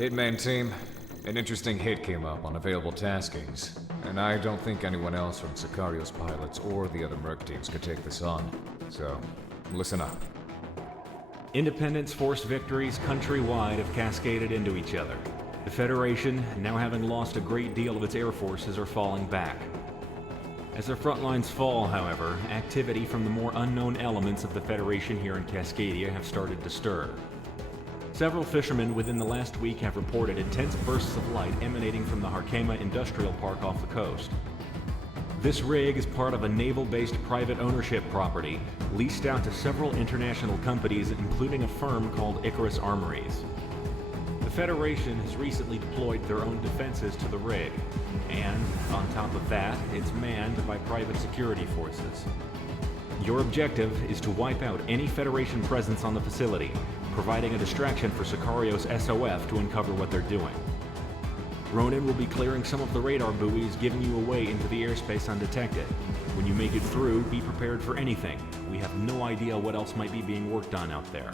Hitman team, an interesting hit came up on available taskings, and I don't think anyone else from Sicario's pilots or the other merc teams could take this on. So, listen up. Independence Force victories countrywide have cascaded into each other. The Federation, now having lost a great deal of its air forces, are falling back. As their front lines fall, however, activity from the more unknown elements of the Federation here in Cascadia have started to stir. Several fishermen within the last week have reported intense bursts of light emanating from the Harkema Industrial Park off the coast. This rig is part of a naval-based private ownership property leased out to several international companies, including a firm called Icarus Armories. The Federation has recently deployed their own defenses to the rig, and on top of that, it's manned by private security forces. Your objective is to wipe out any Federation presence on the facility, providing a distraction for Sicario's SOF to uncover what they're doing. Ronan will be clearing some of the radar buoys, giving you a way into the airspace undetected. When you make it through, be prepared for anything. We have no idea what else might be being worked on out there.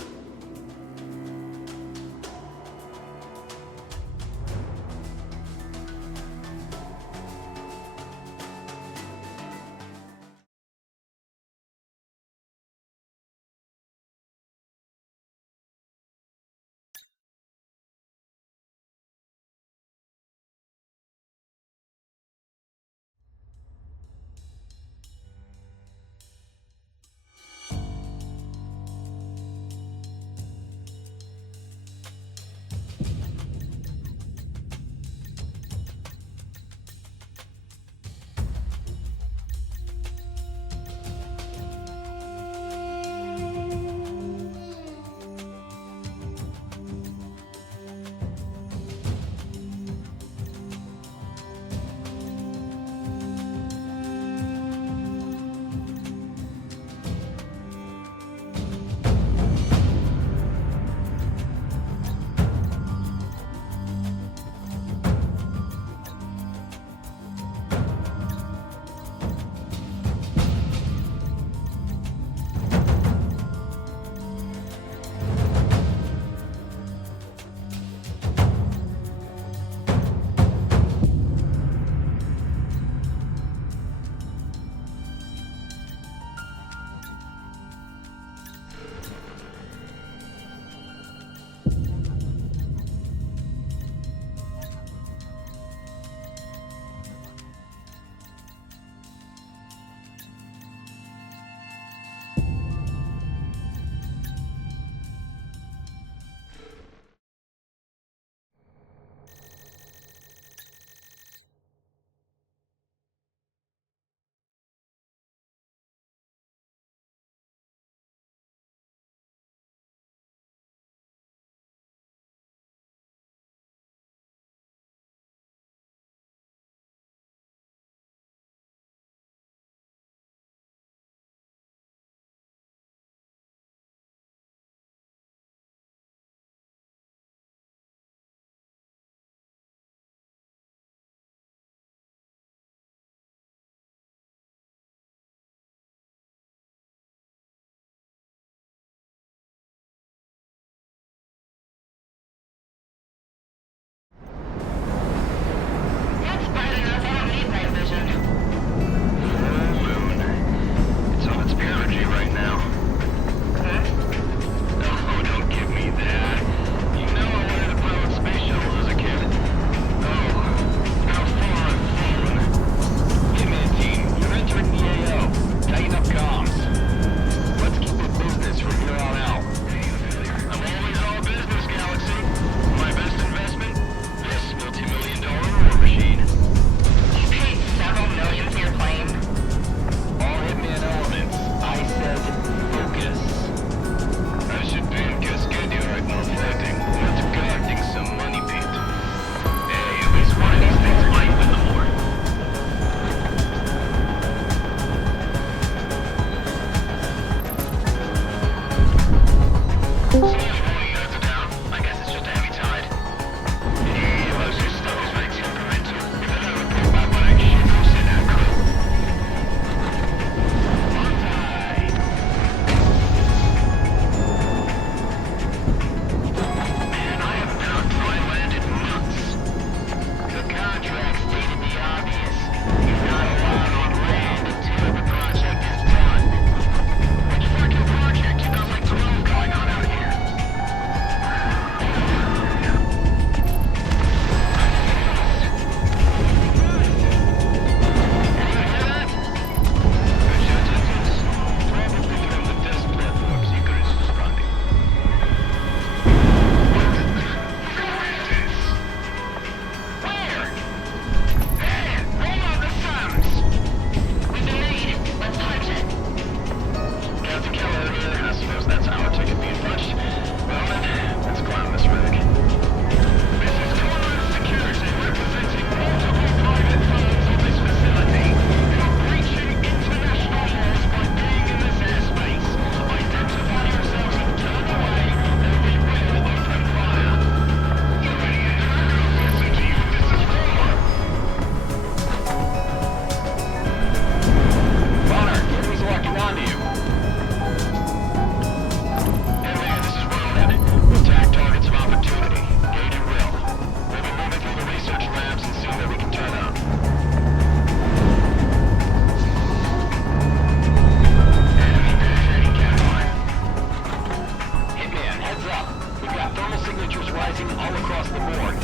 up. We've got thermal signatures rising all across the board.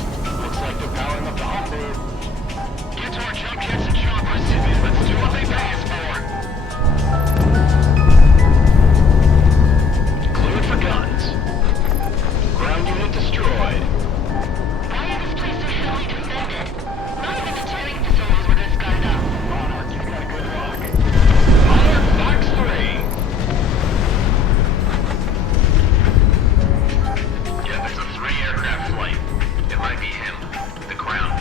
Looks like they're powering up the home move. Get to our jump kits and choppers. Let's do what they pay us for. Cleared for guns. Ground unit destroyed. Why are this place so heavily defended? Not even the training facilities were this gunned up. Monarch, you've got a good luck. Monarch, Fox 3. Yeah, there's a 3-aircraft flight. It might be him. The ground.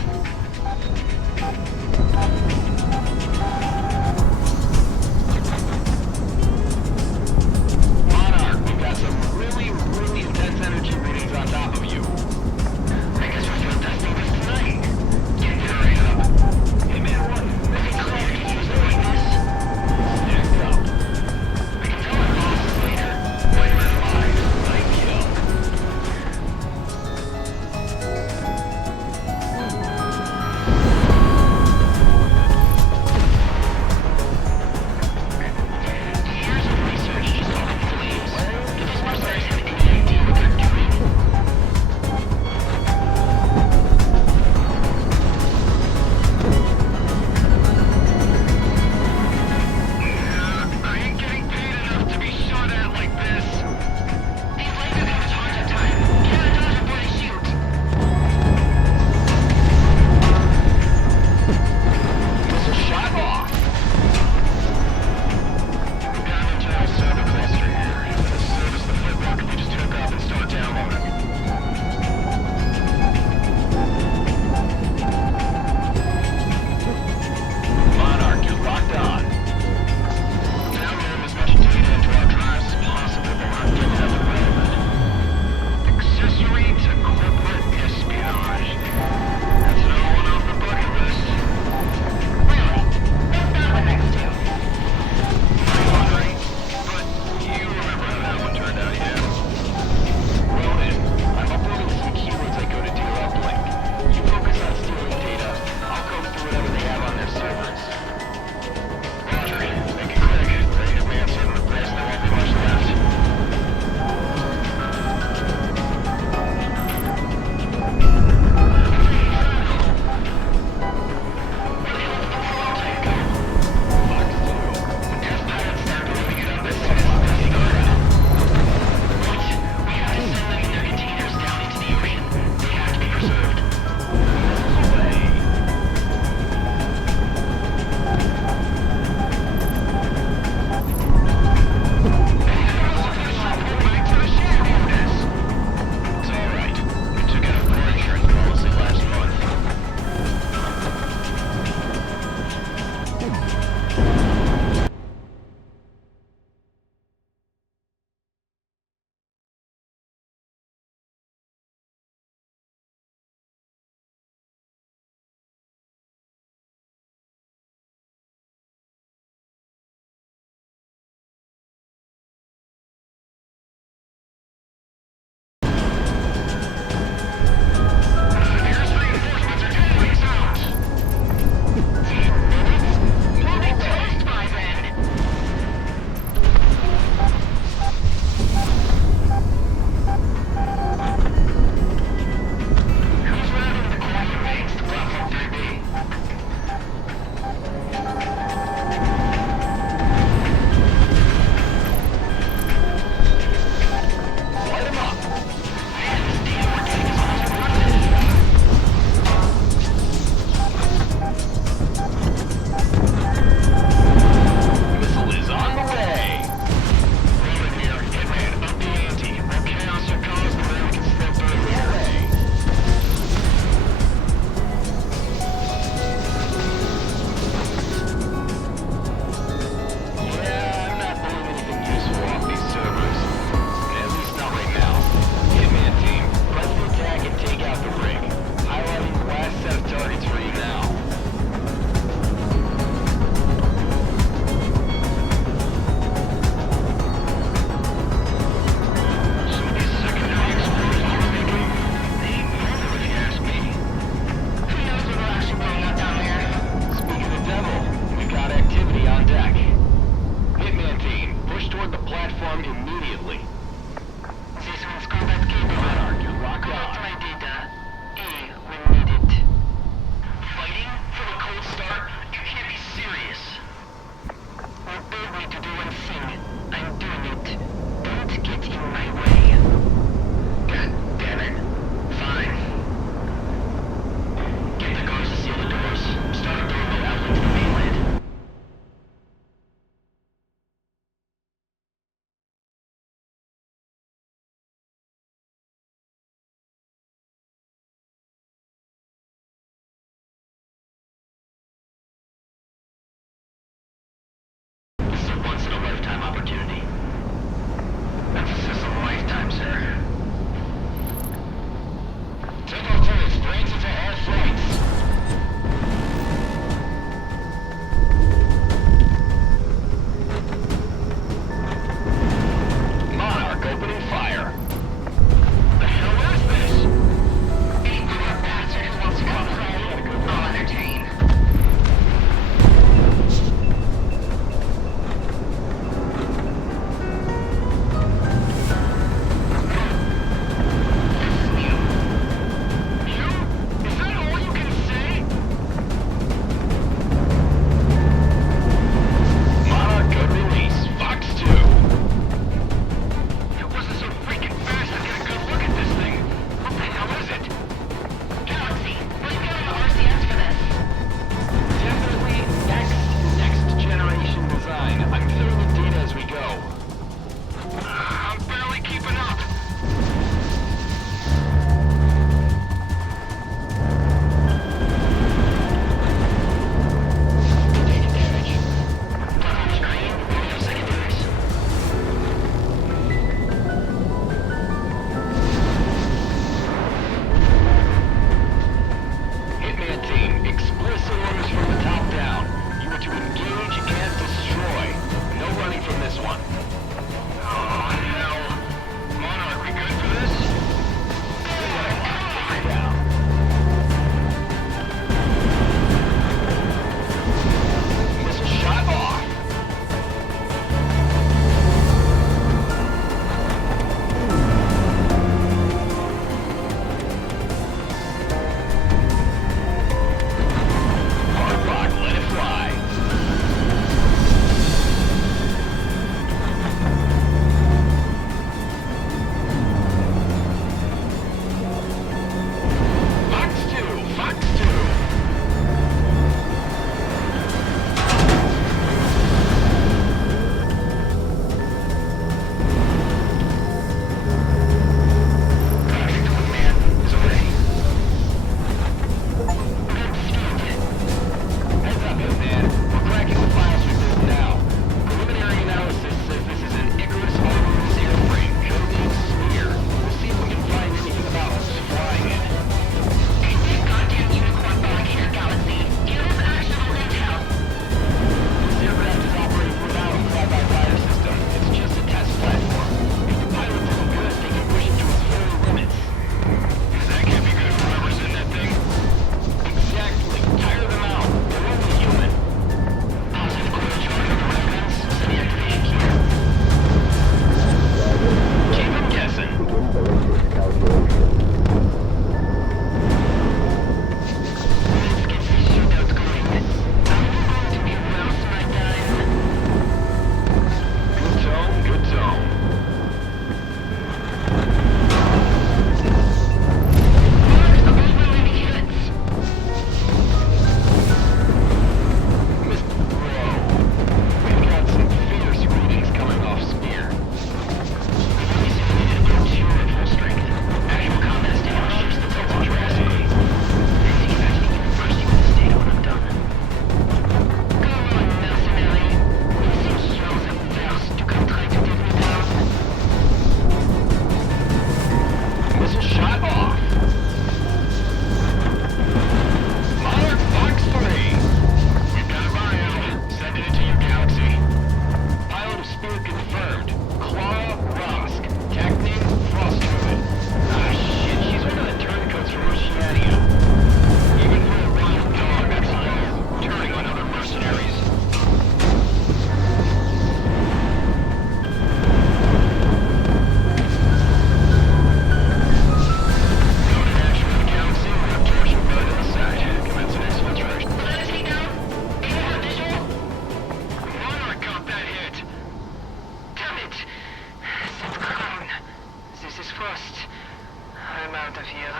I'm out of here.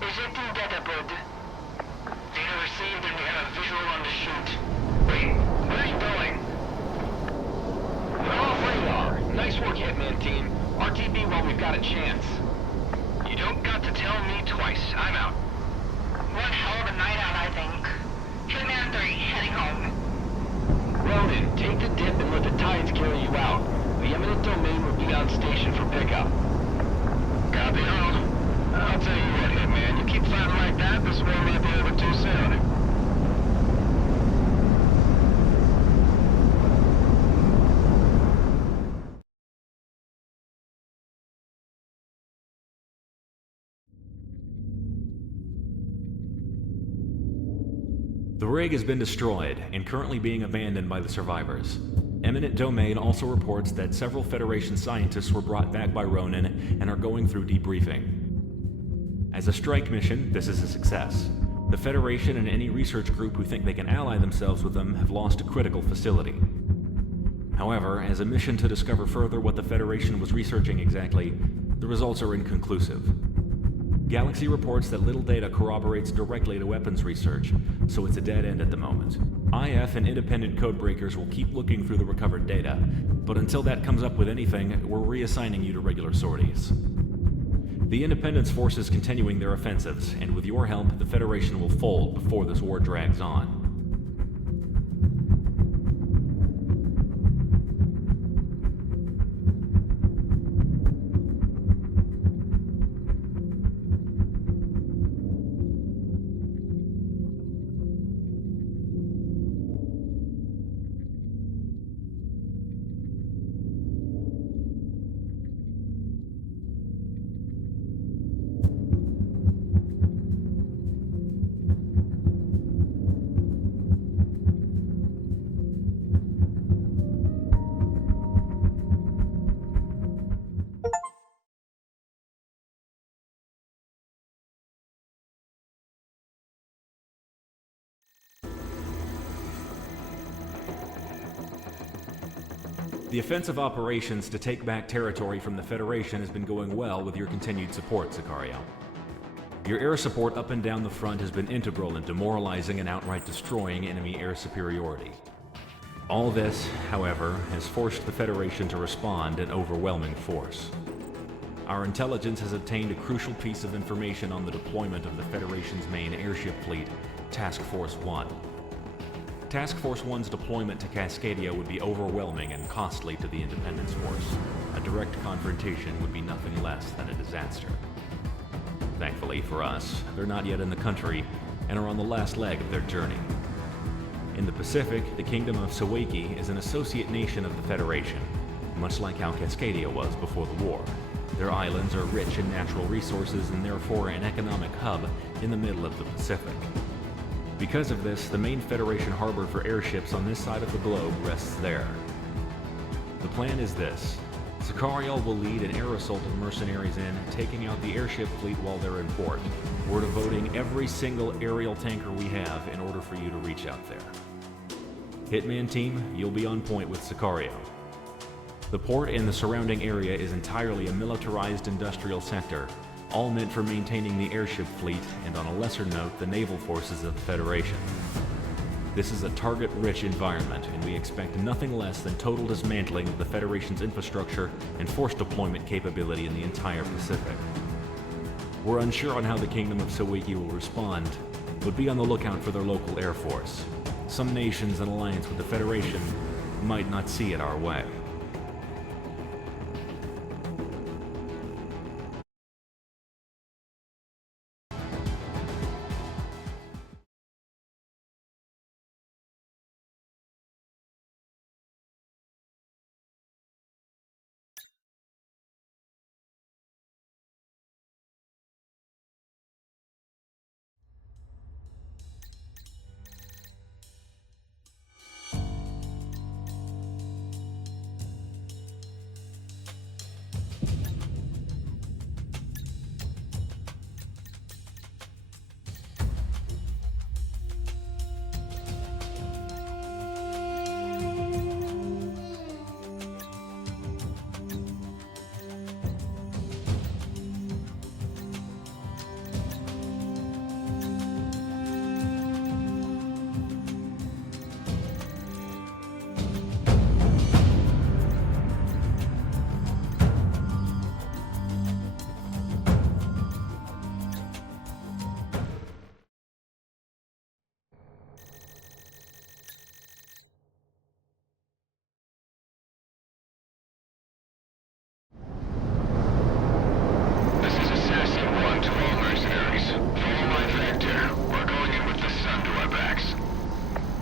Ejecting data pod. Data received and we have a visual on the chute. Wait, where are you going? We're off radar. Nice work, Hitman team. RTB while we've got a chance. You don't got to tell me twice. I'm out. One hell of a night out, I think. Hitman 3, heading home. Well then, take the dip and let the tides carry you out. The eminent domain will be on station for pickup. Copy on. I'll tell you what, Hitman, you keep fighting like that, this war may be over too soon. The rig has been destroyed and currently being abandoned by the survivors. Eminent Domain also reports that several Federation scientists were brought back by Ronin and are going through debriefing. As a strike mission, this is a success. The Federation and any research group who think they can ally themselves with them have lost a critical facility. However, as a mission to discover further what the Federation was researching exactly, the results are inconclusive. Galaxy reports that little data corroborates directly to weapons research, so it's a dead end at the moment. IF and independent codebreakers will keep looking through the recovered data, but until that comes up with anything, we're reassigning you to regular sorties. The Independence Force is continuing their offensives, and with your help, the Federation will fold before this war drags on. The offensive operations to take back territory from the Federation has been going well with your continued support, Sicario. Your air support up and down the front has been integral in demoralizing and outright destroying enemy air superiority. All this, however, has forced the Federation to respond in overwhelming force. Our intelligence has obtained a crucial piece of information on the deployment of the Federation's main airship fleet, Task Force 1. Task Force 1's deployment to Cascadia would be overwhelming and costly to the Independence Force. A direct confrontation would be nothing less than a disaster. Thankfully for us, they're not yet in the country and are on the last leg of their journey. In the Pacific, the Kingdom of Sawaki is an associate nation of the Federation, much like how Cascadia was before the war. Their islands are rich in natural resources and therefore an economic hub in the middle of the Pacific. Because of this, the main Federation harbor for airships on this side of the globe rests there. The plan is this. Sicario will lead an air assault of mercenaries in, taking out the airship fleet while they're in port. We're devoting every single aerial tanker we have in order for you to reach out there. Hitman team, you'll be on point with Sicario. The port and the surrounding area is entirely a militarized industrial sector, all meant for maintaining the airship fleet and, on a lesser note, the naval forces of the Federation. This is a target-rich environment, and we expect nothing less than total dismantling of the Federation's infrastructure and force deployment capability in the entire Pacific. We're unsure on how the Kingdom of Sawaki will respond, but be on the lookout for their local air force. Some nations in alliance with the Federation might not see it our way. Task 1 to all mercenaries. Follow my vector. We're going in with the sun to our backs.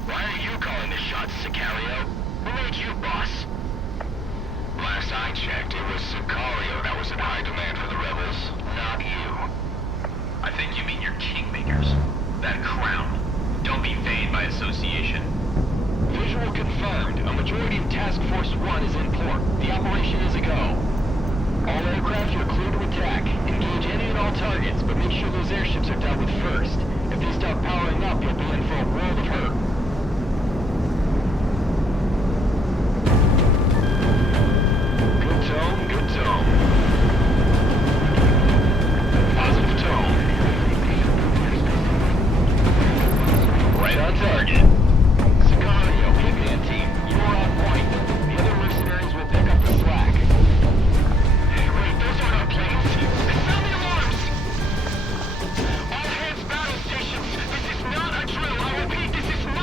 Why are you calling the shots, Sicario? Who made you boss? Last I checked, it was Sicario that was in high demand for the rebels, not you. I think you mean your kingmakers. That crown. Don't be vain by association. Visual confirmed. A majority of Task Force 1 is in port. The operation is a go. All aircraft are clear to attack. Engage any and all targets, but make sure those airships are dealt with first. If they start powering up, you'll be in for a world of hurt. Good tone, good tone. Positive tone. Right on target. Sicario, Wingman team, you are on point. The other mercenaries will pick up the slack. Wait, those aren't our planes. Sound the alarms! All hands battle stations. This is not a drill. I repeat, this is not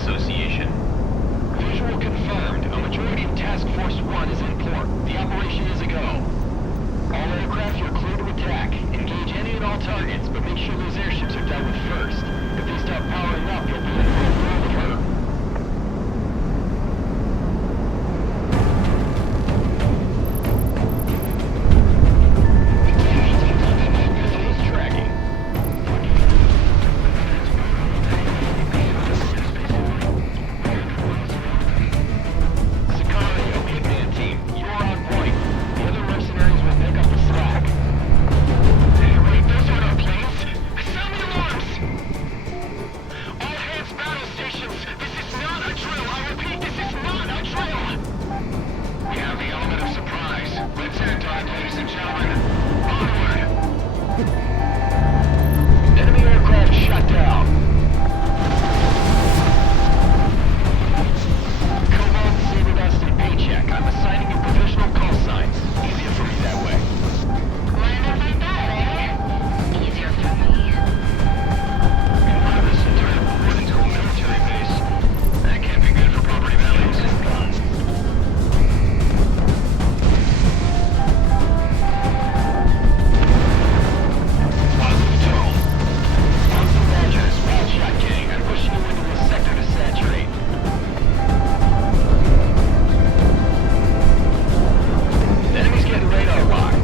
association. Visual confirmed. A majority of Task Force 1 is in port. The operation is a go. All aircraft, you're clear to attack. Engage any and all targets, but make sure those airships are dealt with first. If they start powering up, you'll be in for a world of hurt. Missiles tracking. Sicario, Hitman team, you are on point. The other mercenaries will pick up the slack. Wait, those aren't our planes. Sound the alarms! All hands battle stations. This is not a drill. I repeat, this is not a drill. We have the element of surprise. Let's act on it, ladies and gentlemen. Onward! Enemy aircraft shut down. Cobalt, Saber Dust, and Paycheck. I'm assigning you provisional call signs. Easier for me that way. Landed like that, eh? Easier for me. We wanted this entire port into a military base. That can't be good for property values. Positive tone. Monster Badgers, Wildshot Gang. I'm pushing you into this sector to saturate. The enemy's getting radar lock.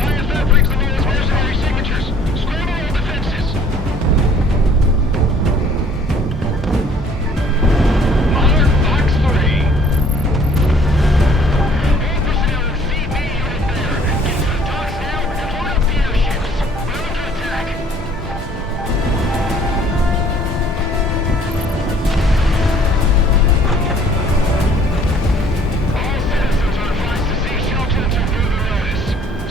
ISF breaks the nearest mercenary signatures. Scramble all defenses. Monarch Fox 3. All personnel in CB unit there. Get to the docks now and load up the airships. We're under attack. All citizens are advised to seek shelter until further notice.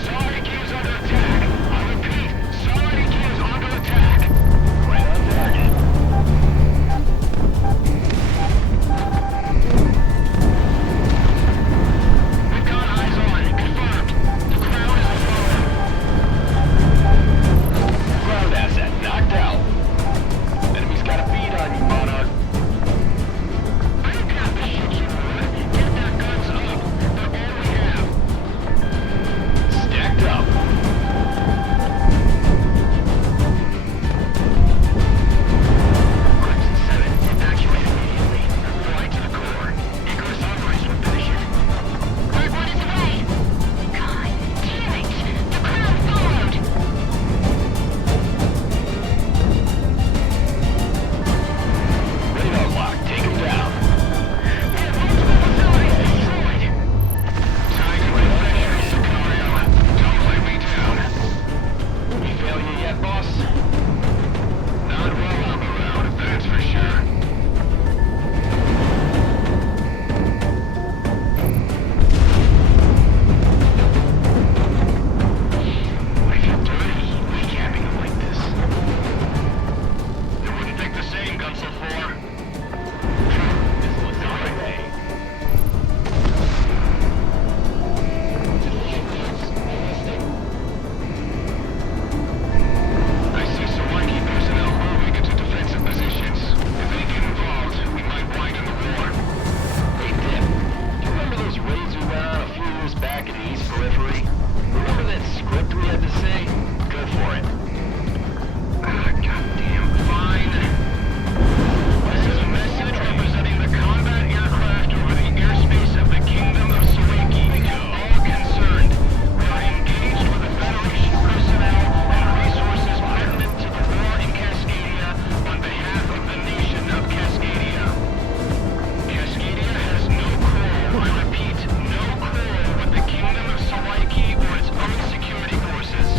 Solid is under attack. I repeat, Solid is under attack. Right on target. We've got eyes on. Confirmed. The Crown is afloat. Ground asset knocked out. Enemy's got a bead on you, Monarch. I got the shit you want. Get their guns up. They're all we have. Stacked up. Crimson 7, evacuate immediately. Fly to the core. Icarus operation will finish it. Third one is away. God damn it! The crowd followed! Radar lock. Take him down. We have multiple facilities destroyed! Tiger, pressure, Sicario. Don't let me down. We fail you yet, boss? Not while I'm around, that's for sure. I feel dirty recapping him like this. You wouldn't think the same, Gunsel 4. This looks alright. I see Sawanki personnel moving into defensive positions. If they get involved, we might widen the war. Hey, Dip, do you remember those raids we went on a few years back in the East Periphery? Remember that script we had to say? Go for it. Goddamn, fine. This is a message representing the combat aircraft over the airspace of the Kingdom of Sawaki to all concerned. We are engaged with the Federation personnel and resources pertinent to the war in Cascadia on behalf of the nation of Cascadia. Cascadia has no quarrel, I repeat, no quarrel with the Kingdom of Sawaki or its own security forces.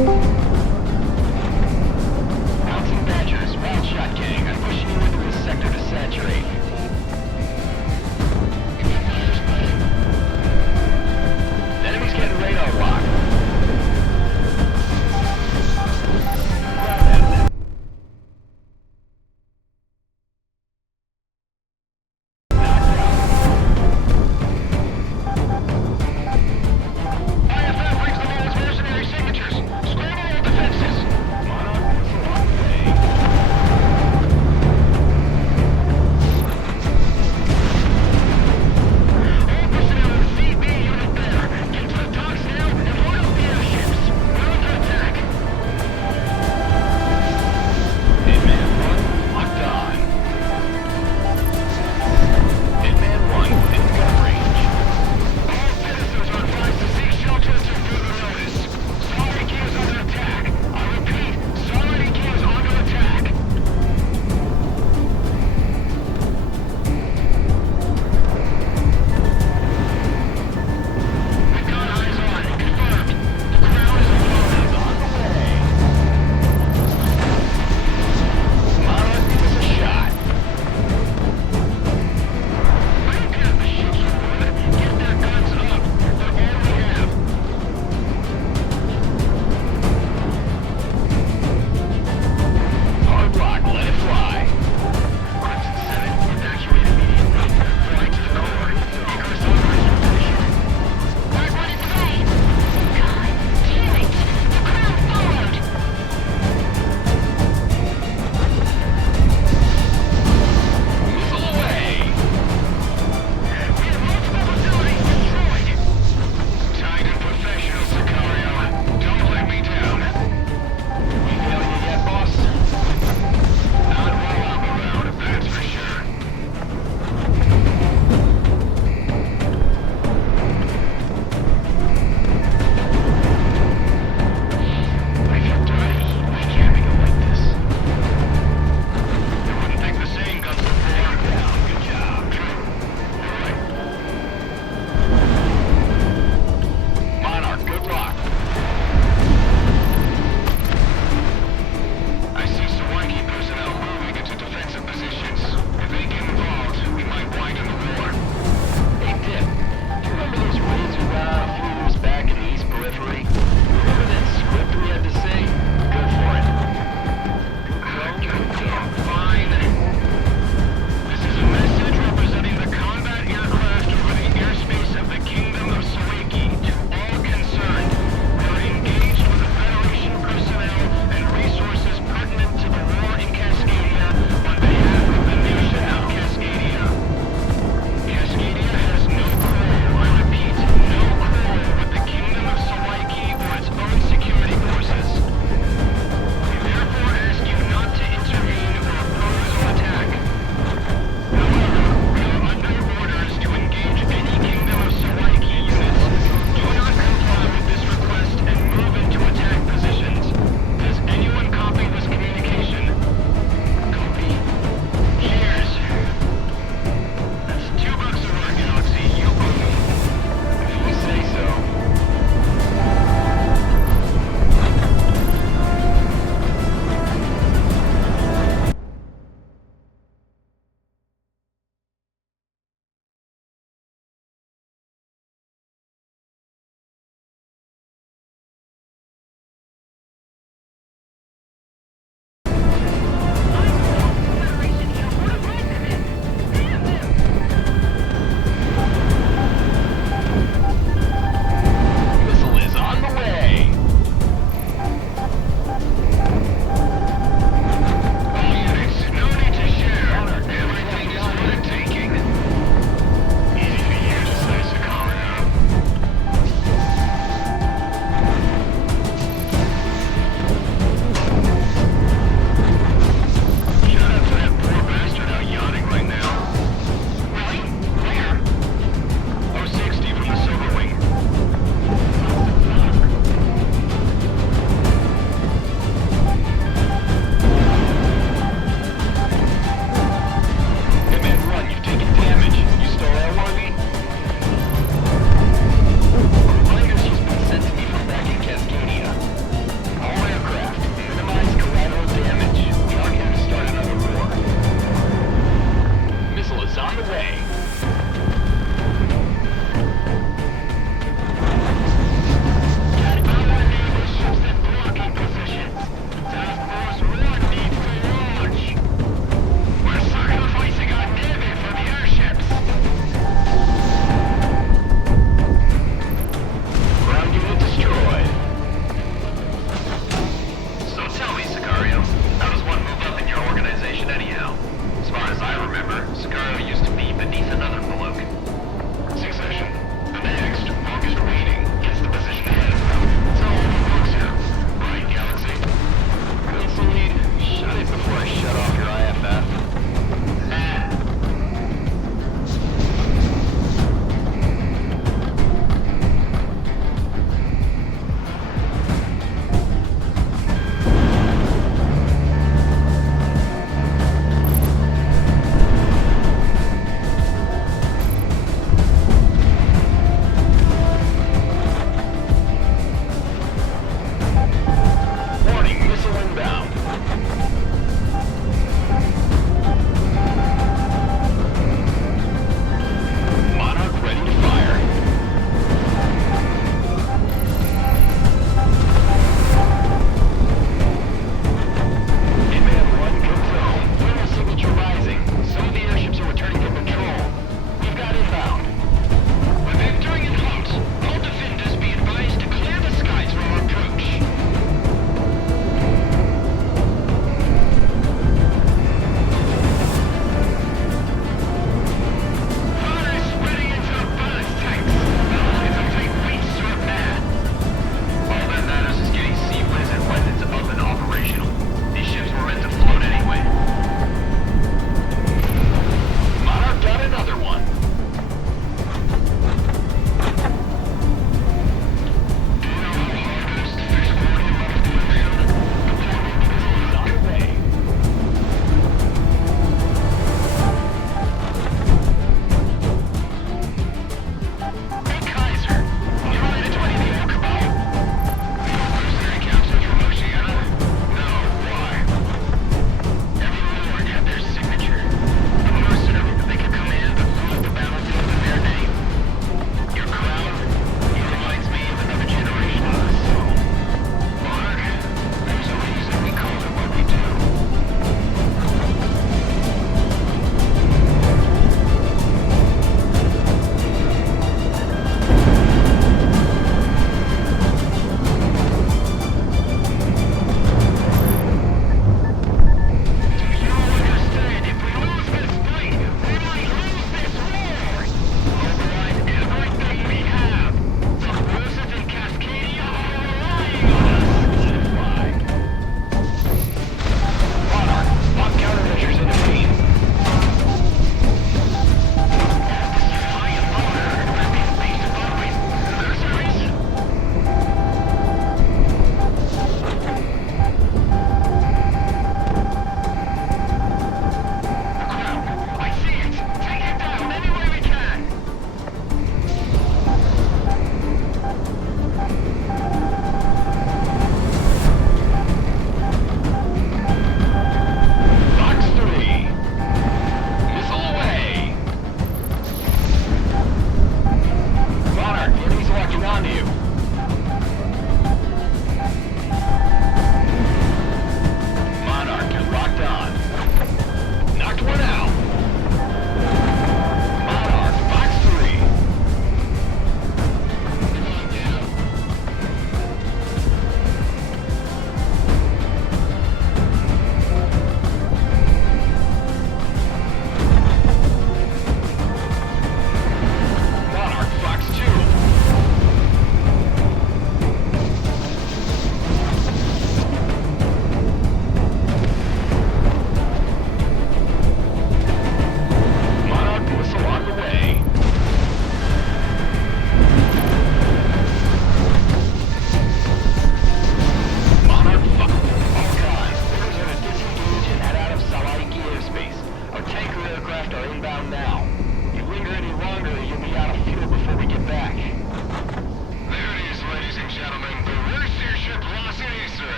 Bouncing Badgers, wild shot gang. I'm pushing you into this sector to saturate. The enemy's getting radar lock. Grab that. IFF reached the lowest mercenary signatures. Scramble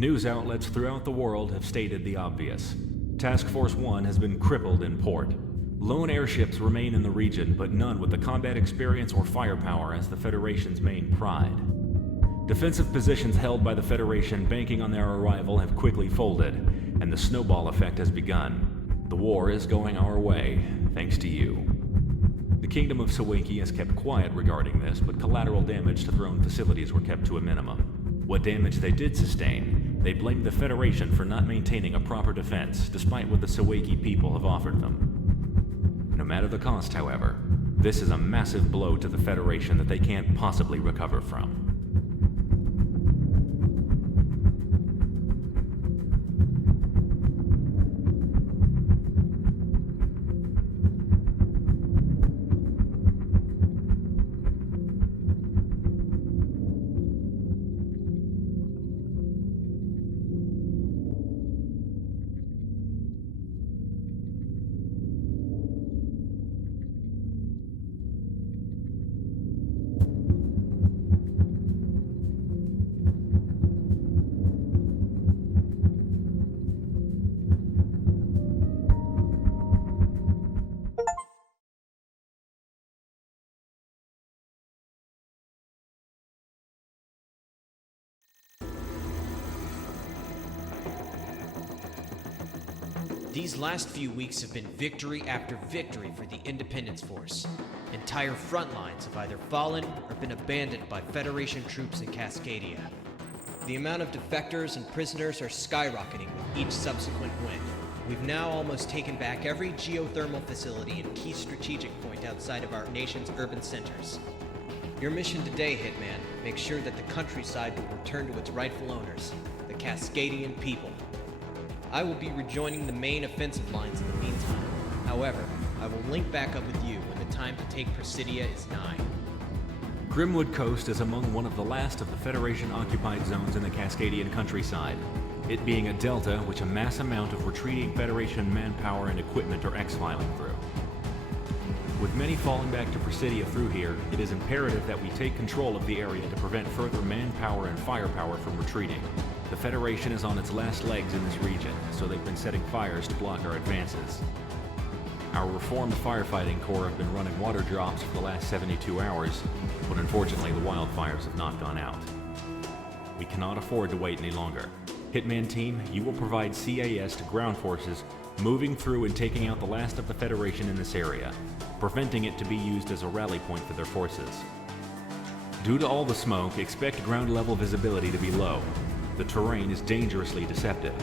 News outlets throughout the world have stated the obvious. Task Force 1 has been crippled in port. Lone airships remain in the region, but none with the combat experience or firepower as the Federation's main pride. Defensive positions held by the Federation banking on their arrival have quickly folded, and the snowball effect has begun. The war is going our way, thanks to you. The Kingdom of Sawaki has kept quiet regarding this, but collateral damage to throne facilities were kept to a minimum. What damage they did sustain, they blamed the Federation for not maintaining a proper defense, despite what the Sawaki people have offered them. No matter the cost, however, this is a massive blow to the Federation that they can't possibly recover from. These last few weeks have been victory after victory for the Independence Force. Entire front lines have either fallen or been abandoned by Federation troops in Cascadia. The amount of defectors and prisoners are skyrocketing with each subsequent win. We've now almost taken back every geothermal facility and key strategic point outside of our nation's urban centers. Your mission today, Hitman, make sure that the countryside will return to its rightful owners, the Cascadian people. I will be rejoining the main offensive lines in the meantime. However, I will link back up with you when the time to take Presidia is nigh. Grimwood Coast is among one of the last of the Federation-occupied zones in the Cascadian countryside, it being a delta which a mass amount of retreating Federation manpower and equipment are exfiling through. With many falling back to Presidia through here, it is imperative that we take control of the area to prevent further manpower and firepower from retreating. The Federation is on its last legs in this region, so they've been setting fires to block our advances. Our reformed firefighting corps have been running water drops for the last 72 hours, but unfortunately the wildfires have not gone out. We cannot afford to wait any longer. Hitman Team, you will provide CAS to ground forces, moving through and taking out the last of the Federation in this area, preventing it to be used as a rally point for their forces. Due to all the smoke, expect ground level visibility to be low. The terrain is dangerously deceptive.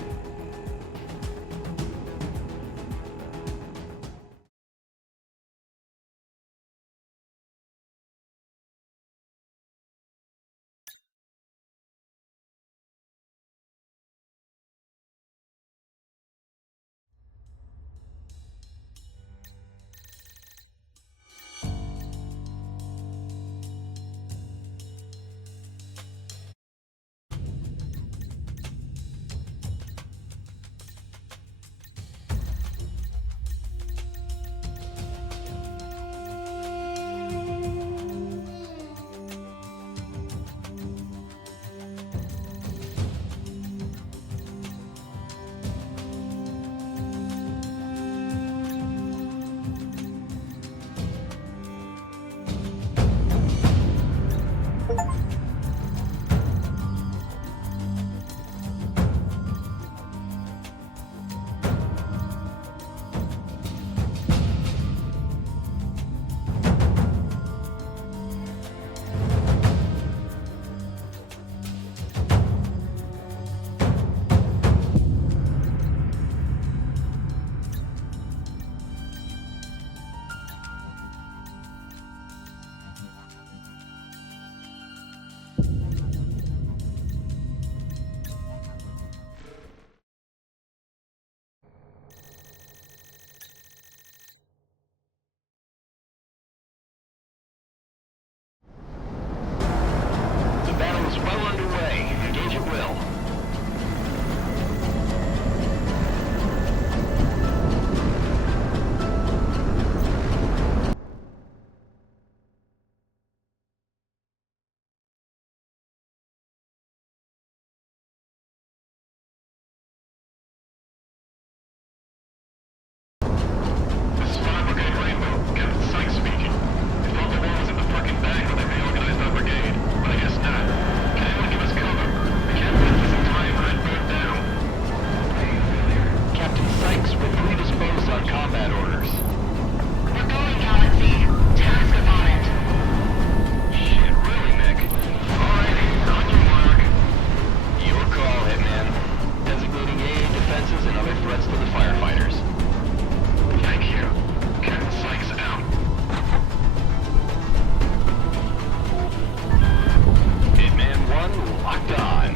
Locked on.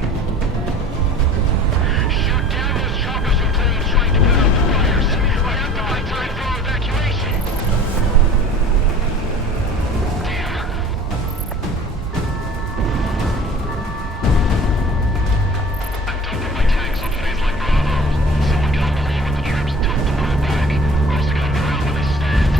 Shoot down those choppers and planes trying to put out the fires. I have to buy time for our evacuation. Damn. I'm dumping my tanks on phase like Bravo. Someone get on the lead with the troops and tell them to pull back. We're also gonna drown where they stand.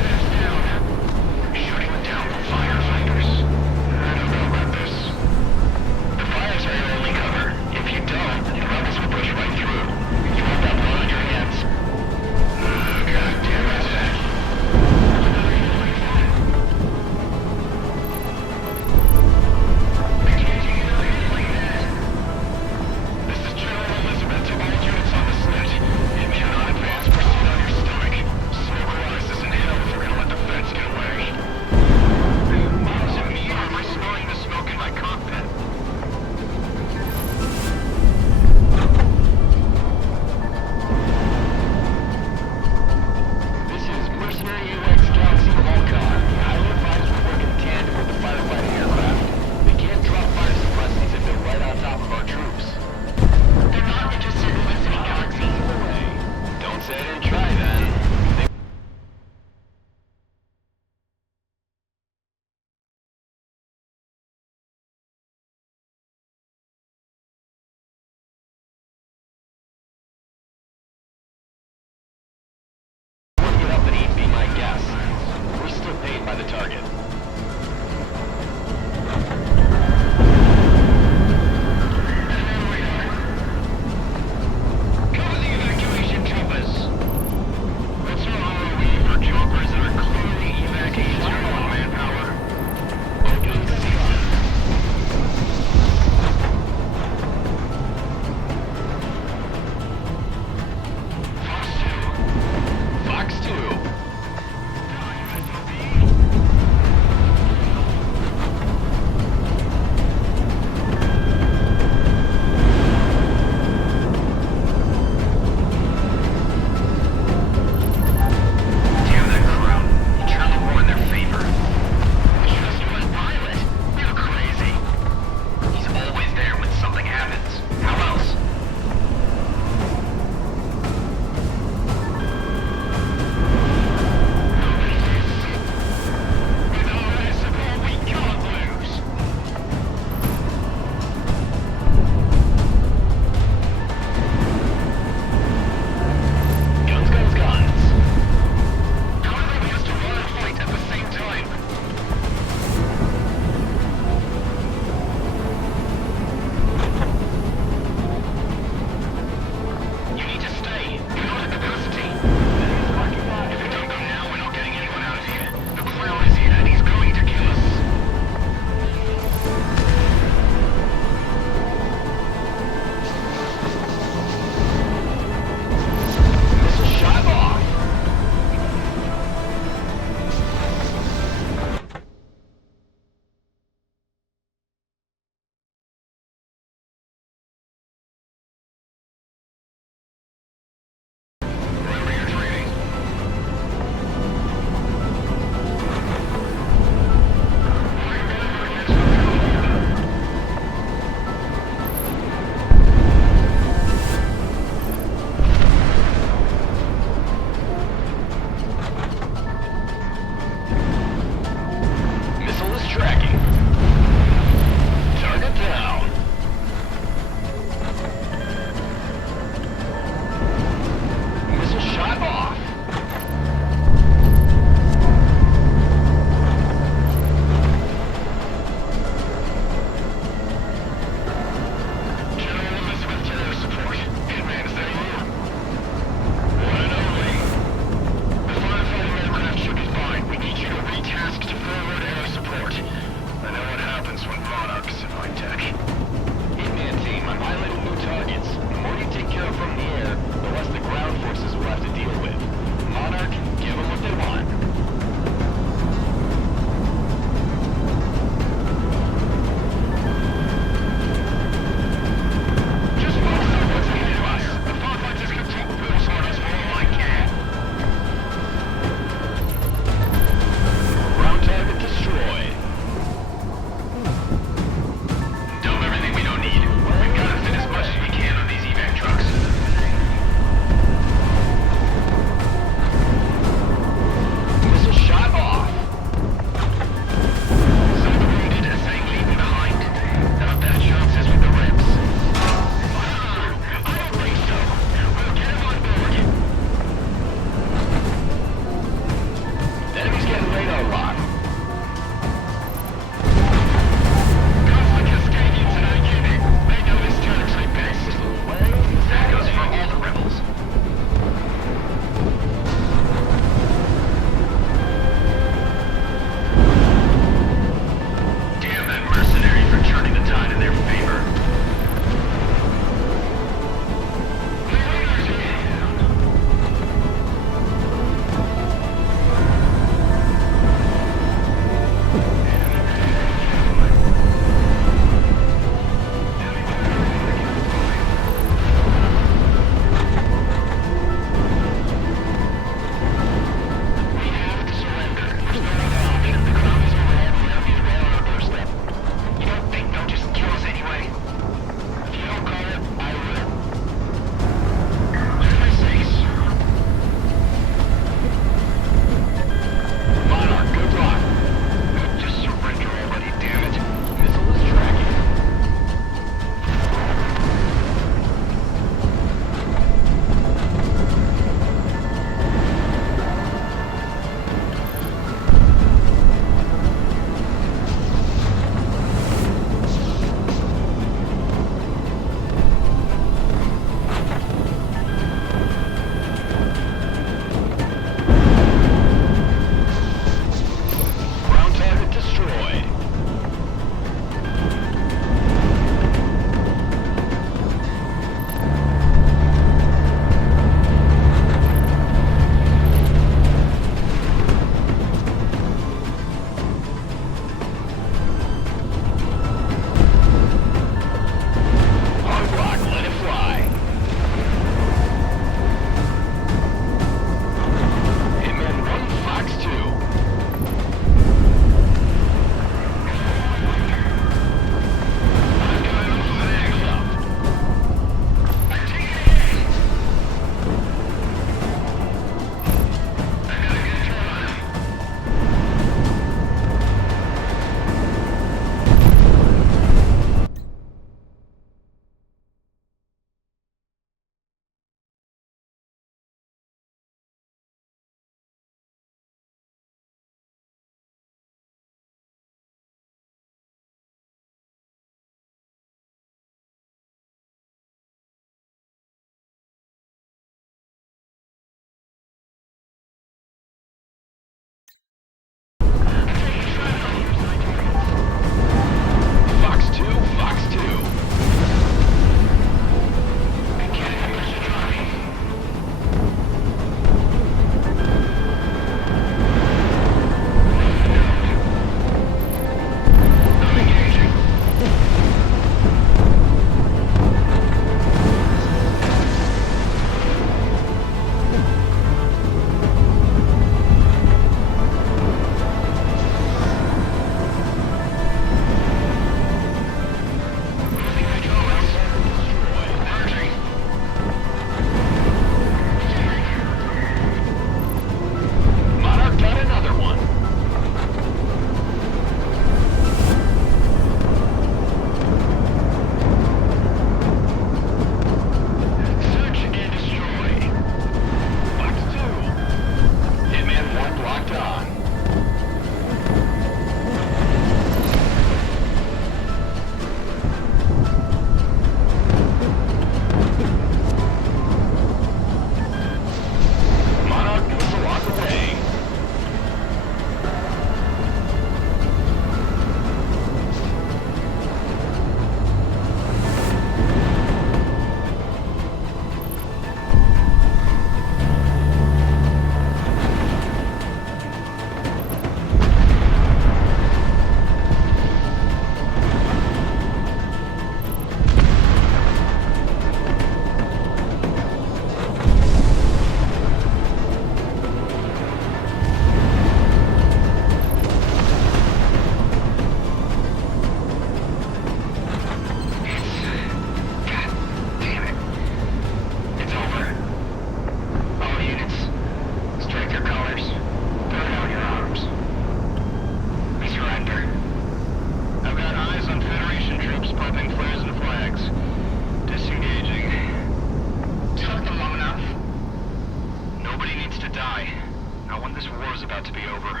Not when this war is about to be over.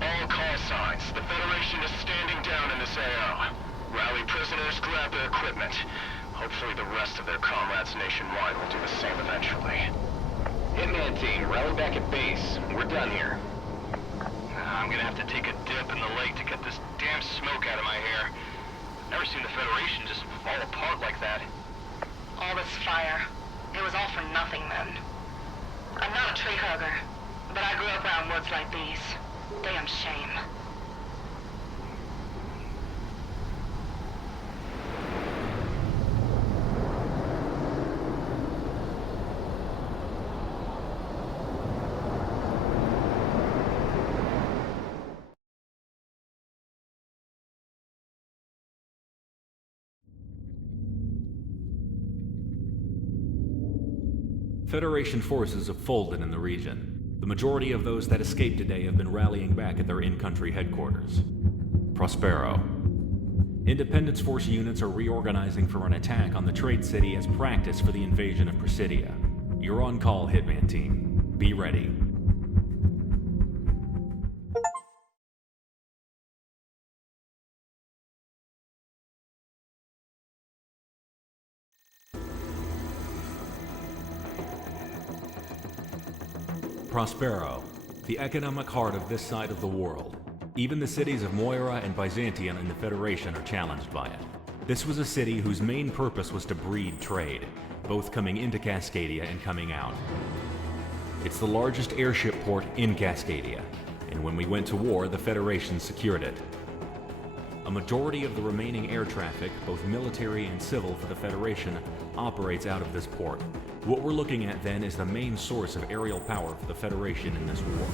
All call signs. The Federation is standing down in this AO. Rally prisoners, grab their equipment. Hopefully the rest of their comrades nationwide will do the same eventually. Hitman team, rally back at base. We're done here. I'm gonna have to take a dip in the lake to get this damn smoke out of my hair. Never seen the Federation just fall apart like that. All this fire. It was all for nothing then. I'm not a tree hugger, but I grew up around woods like these. Damn shame. Federation forces have folded in the region. The majority of those that escaped today have been rallying back at their in-country headquarters. Prospero. Independence Force units are reorganizing for an attack on the trade city as practice for the invasion of Presidia. You're on call, Hitman team. Be ready. Prospero, the economic heart of this side of the world. Even the cities of Moira and Byzantium in the Federation are challenged by it. This was a city whose main purpose was to breed trade, both coming into Cascadia and coming out. It's the largest airship port in Cascadia, and when we went to war, the Federation secured it. A majority of the remaining air traffic, both military and civil for the Federation, operates out of this port. What we're looking at then is the main source of aerial power for the Federation in this war.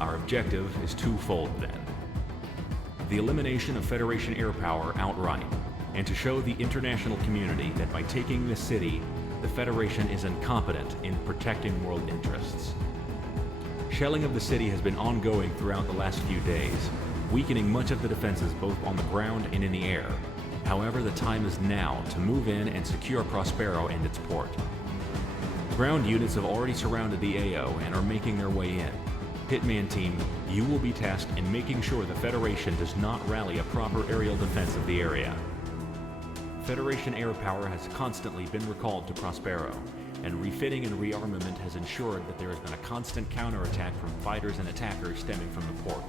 Our objective is twofold then. The elimination of Federation air power outright, and to show the international community that by taking this city, the Federation is incompetent in protecting world interests. Shelling of the city has been ongoing throughout the last few days, weakening much of the defenses both on the ground and in the air. However, the time is now to move in and secure Prospero and its port. Ground units have already surrounded the AO and are making their way in. Hitman team, you will be tasked in making sure the Federation does not rally a proper aerial defense of the area. Federation air power has constantly been recalled to Prospero, and refitting and rearmament has ensured that there has been a constant counterattack from fighters and attackers stemming from the port.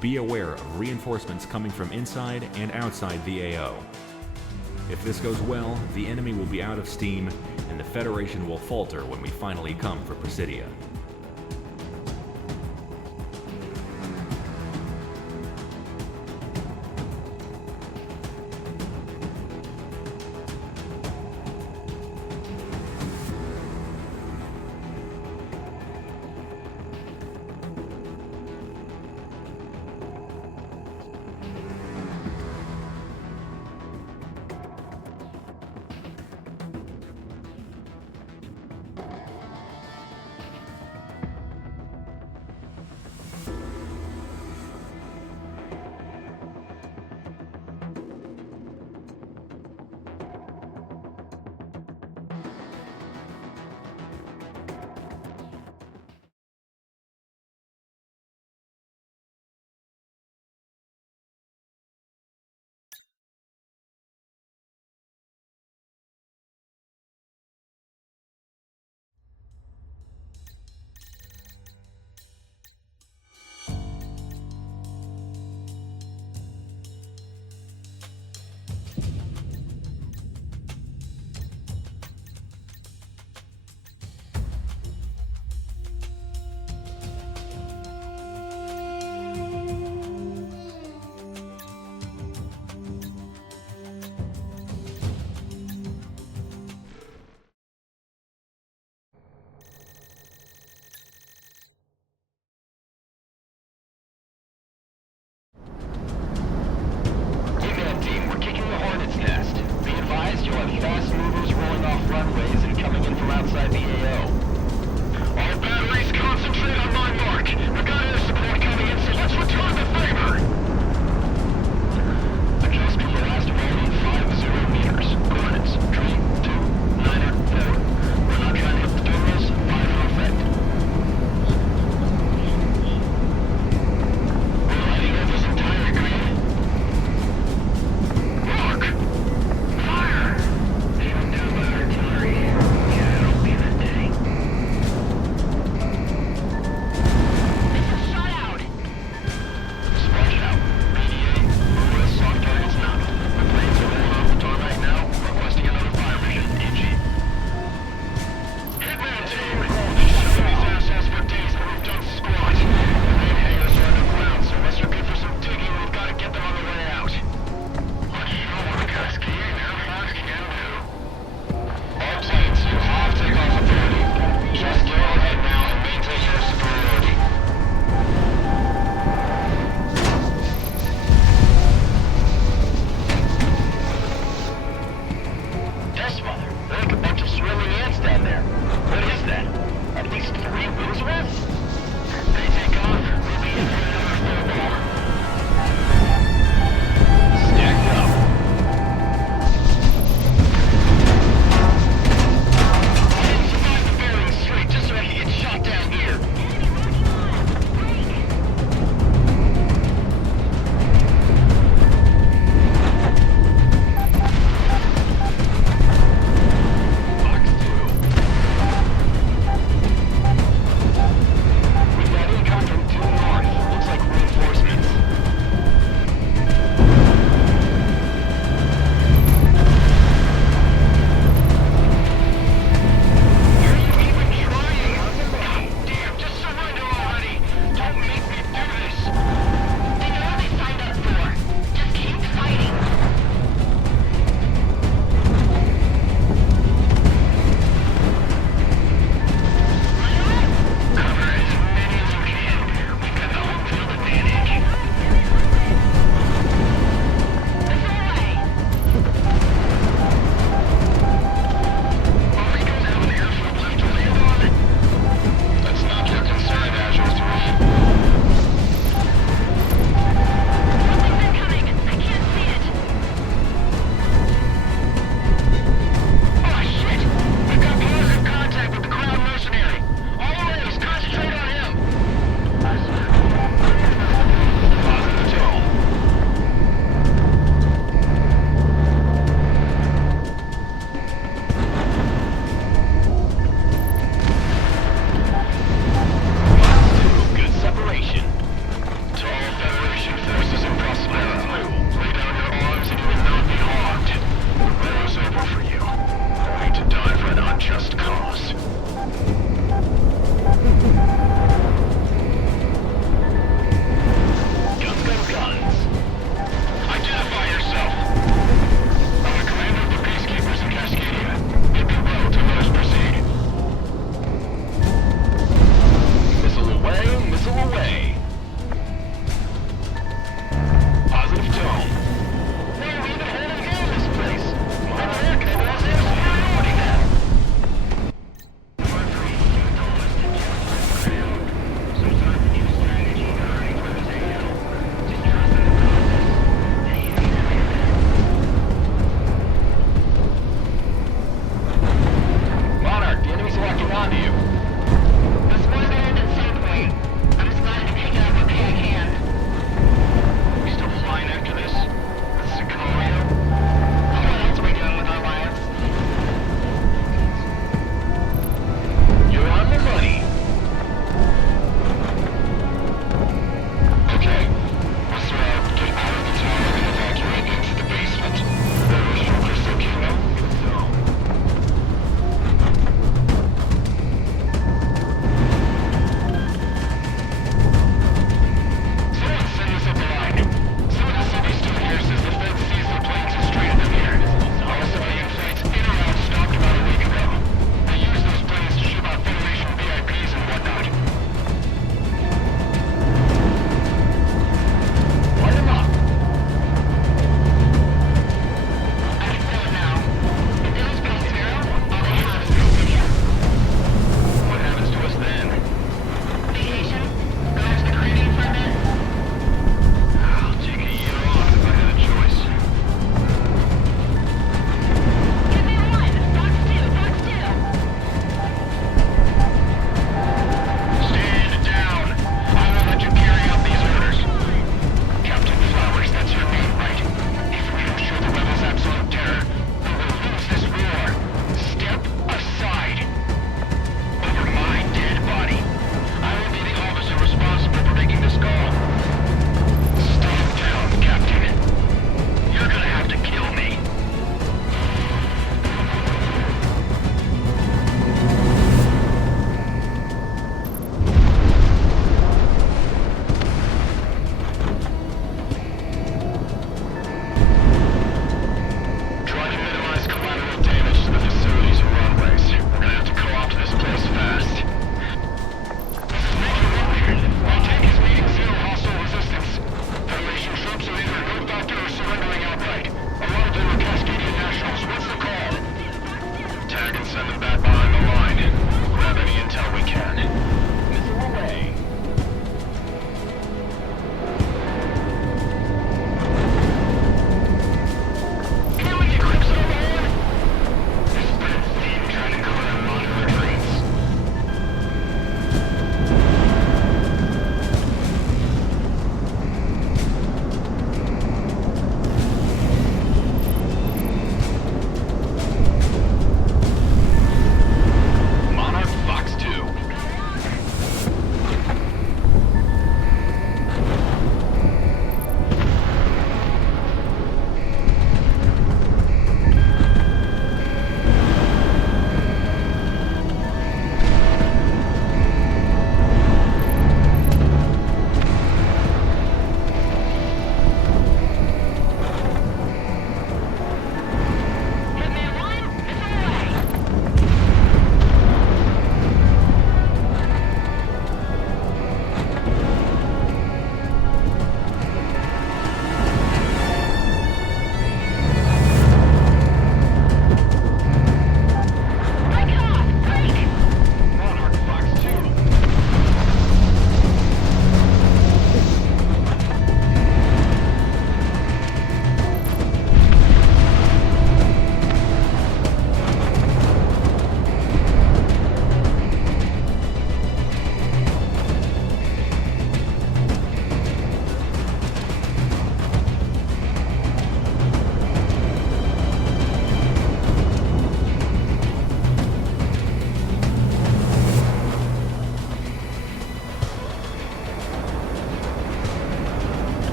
Be aware of reinforcements coming from inside and outside the AO. If this goes well, the enemy will be out of steam, and the Federation will falter when we finally come for Presidia.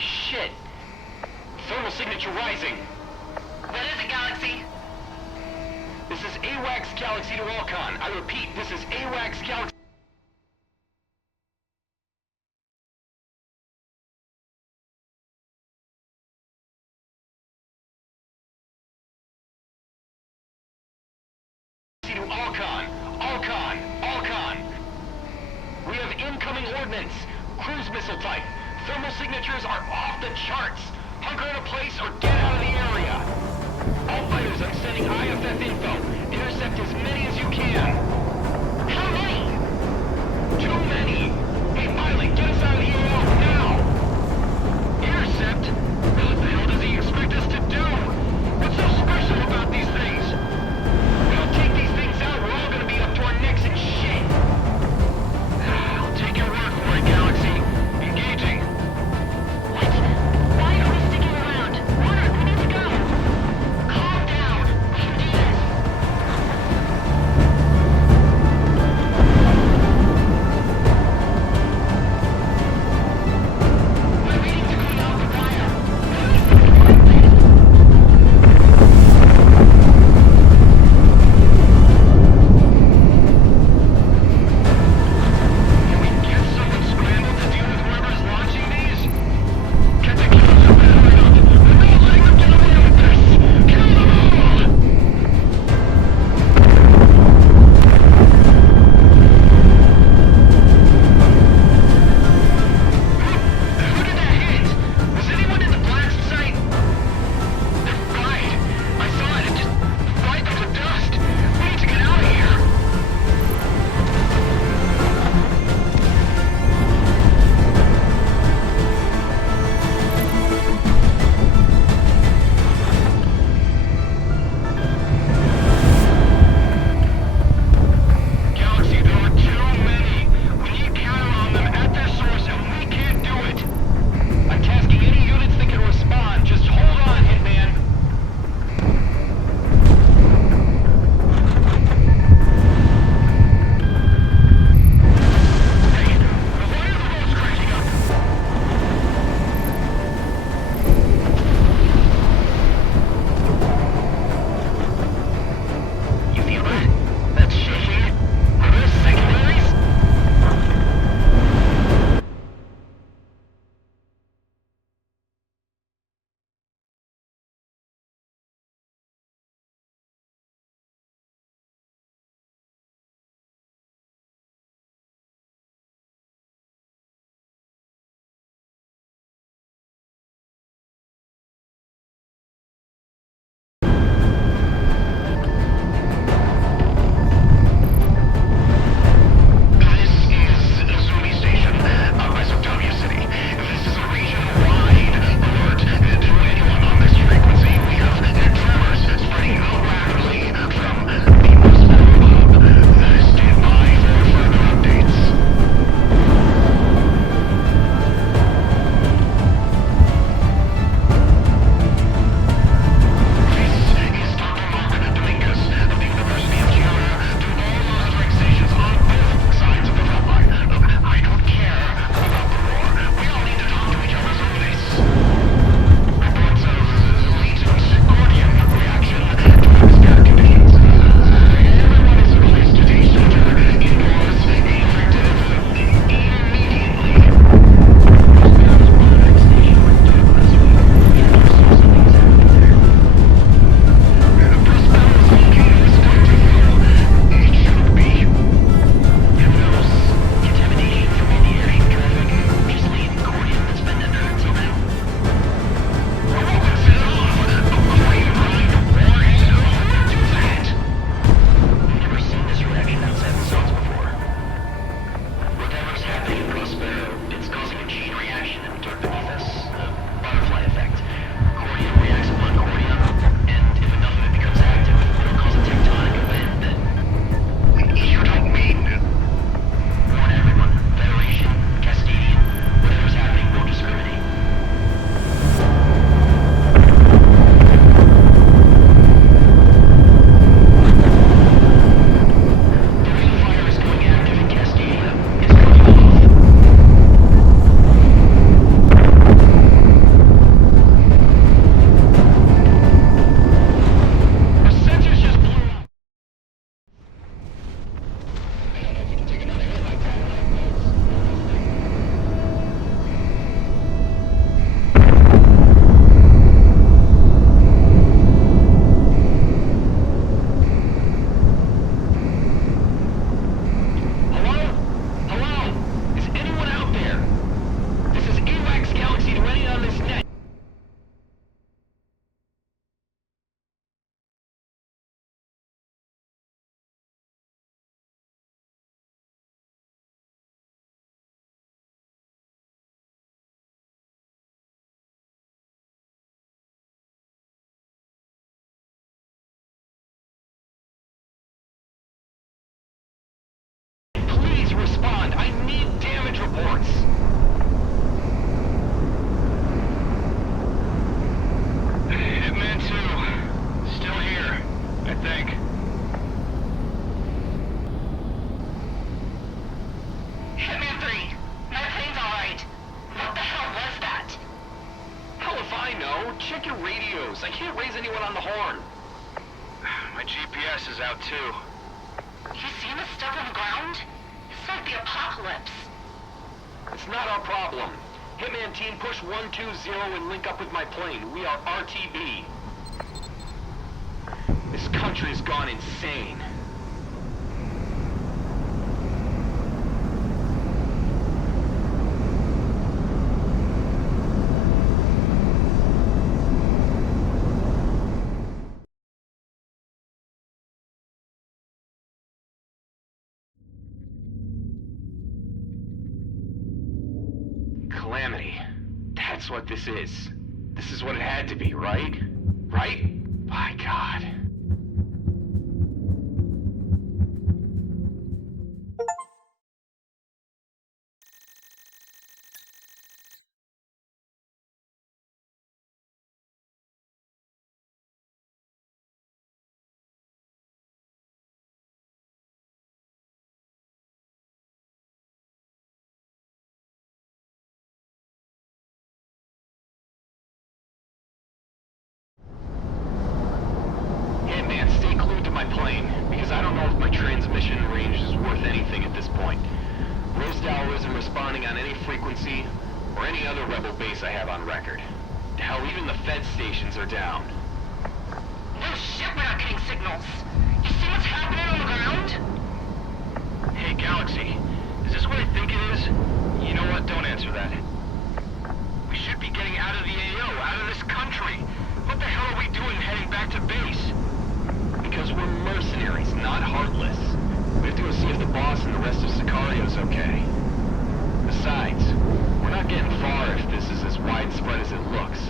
Holy shit! Thermal signature rising. What is it, Galaxy? This is AWACS Galaxy to Alcon. I repeat, this is AWACS Galaxy to Alcon. Alcon. Alcon. We have incoming ordnance. Cruise missile type. Thermal signatures are off the charts. Hunker in a place or get out of the area. All fighters, I'm sending IFF info. Intercept as many as you can. How many? Too many! Hey, pilot, get us out of the AO now! Intercept? What the hell does he expect us to do? What's so special about these things? We don't take these things out, we're all gonna be up to our necks in shit! I'll take your word for it, Galaxy. Engaging. What? Why are we sticking around? Warner, we need to go! Calm down. We can do this. check your radios. I can't raise anyone on the horn. My GPS is out too. You seen the stuff on the ground? It's like the apocalypse. It's not our problem. Hitman team, push 120 and link up with my plane. We are RTB. This country has gone insane. Calamity. That's what this is. This is what it had to be, right? Right? My God. Hitman, stay glued to my plane, because I don't know if my transmission range is worth anything at this point. Rosedale isn't responding on any frequency, or any other rebel base I have on record. Hell, even the Fed stations are down. No shit, we're not getting signals. You see what's happening on the ground? Hey, Galaxy, is this what I think it is? You know what? Don't answer that. We should be getting out of the AO, out of this country. What the hell are we doing heading back to base? Because we're mercenaries, not heartless. We have to go see if the boss and the rest of Sicario's okay. Besides, we're not getting far if this is as widespread as it looks.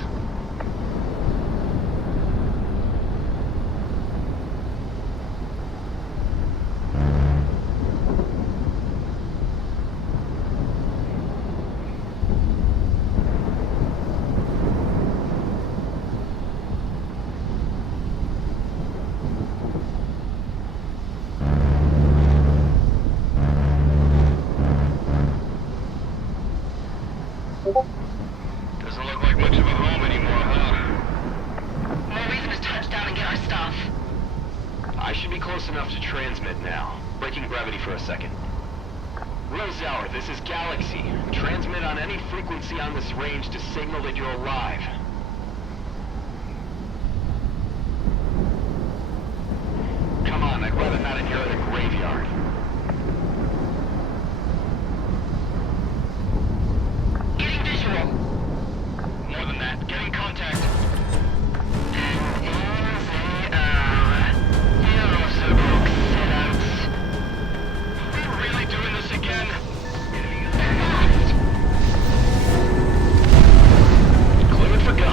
Doesn't look like much of a home anymore, huh? No reason to touch down and get our stuff. I should be close enough to transmit now. Breaking gravity for a second. Rose Hour, this is Galaxy. Transmit on any frequency on this range to signal that you're alive. Come on, I'd rather not inherit a graveyard. Getting visual. More than that, getting contact. We're really doing this again? Cleared for go.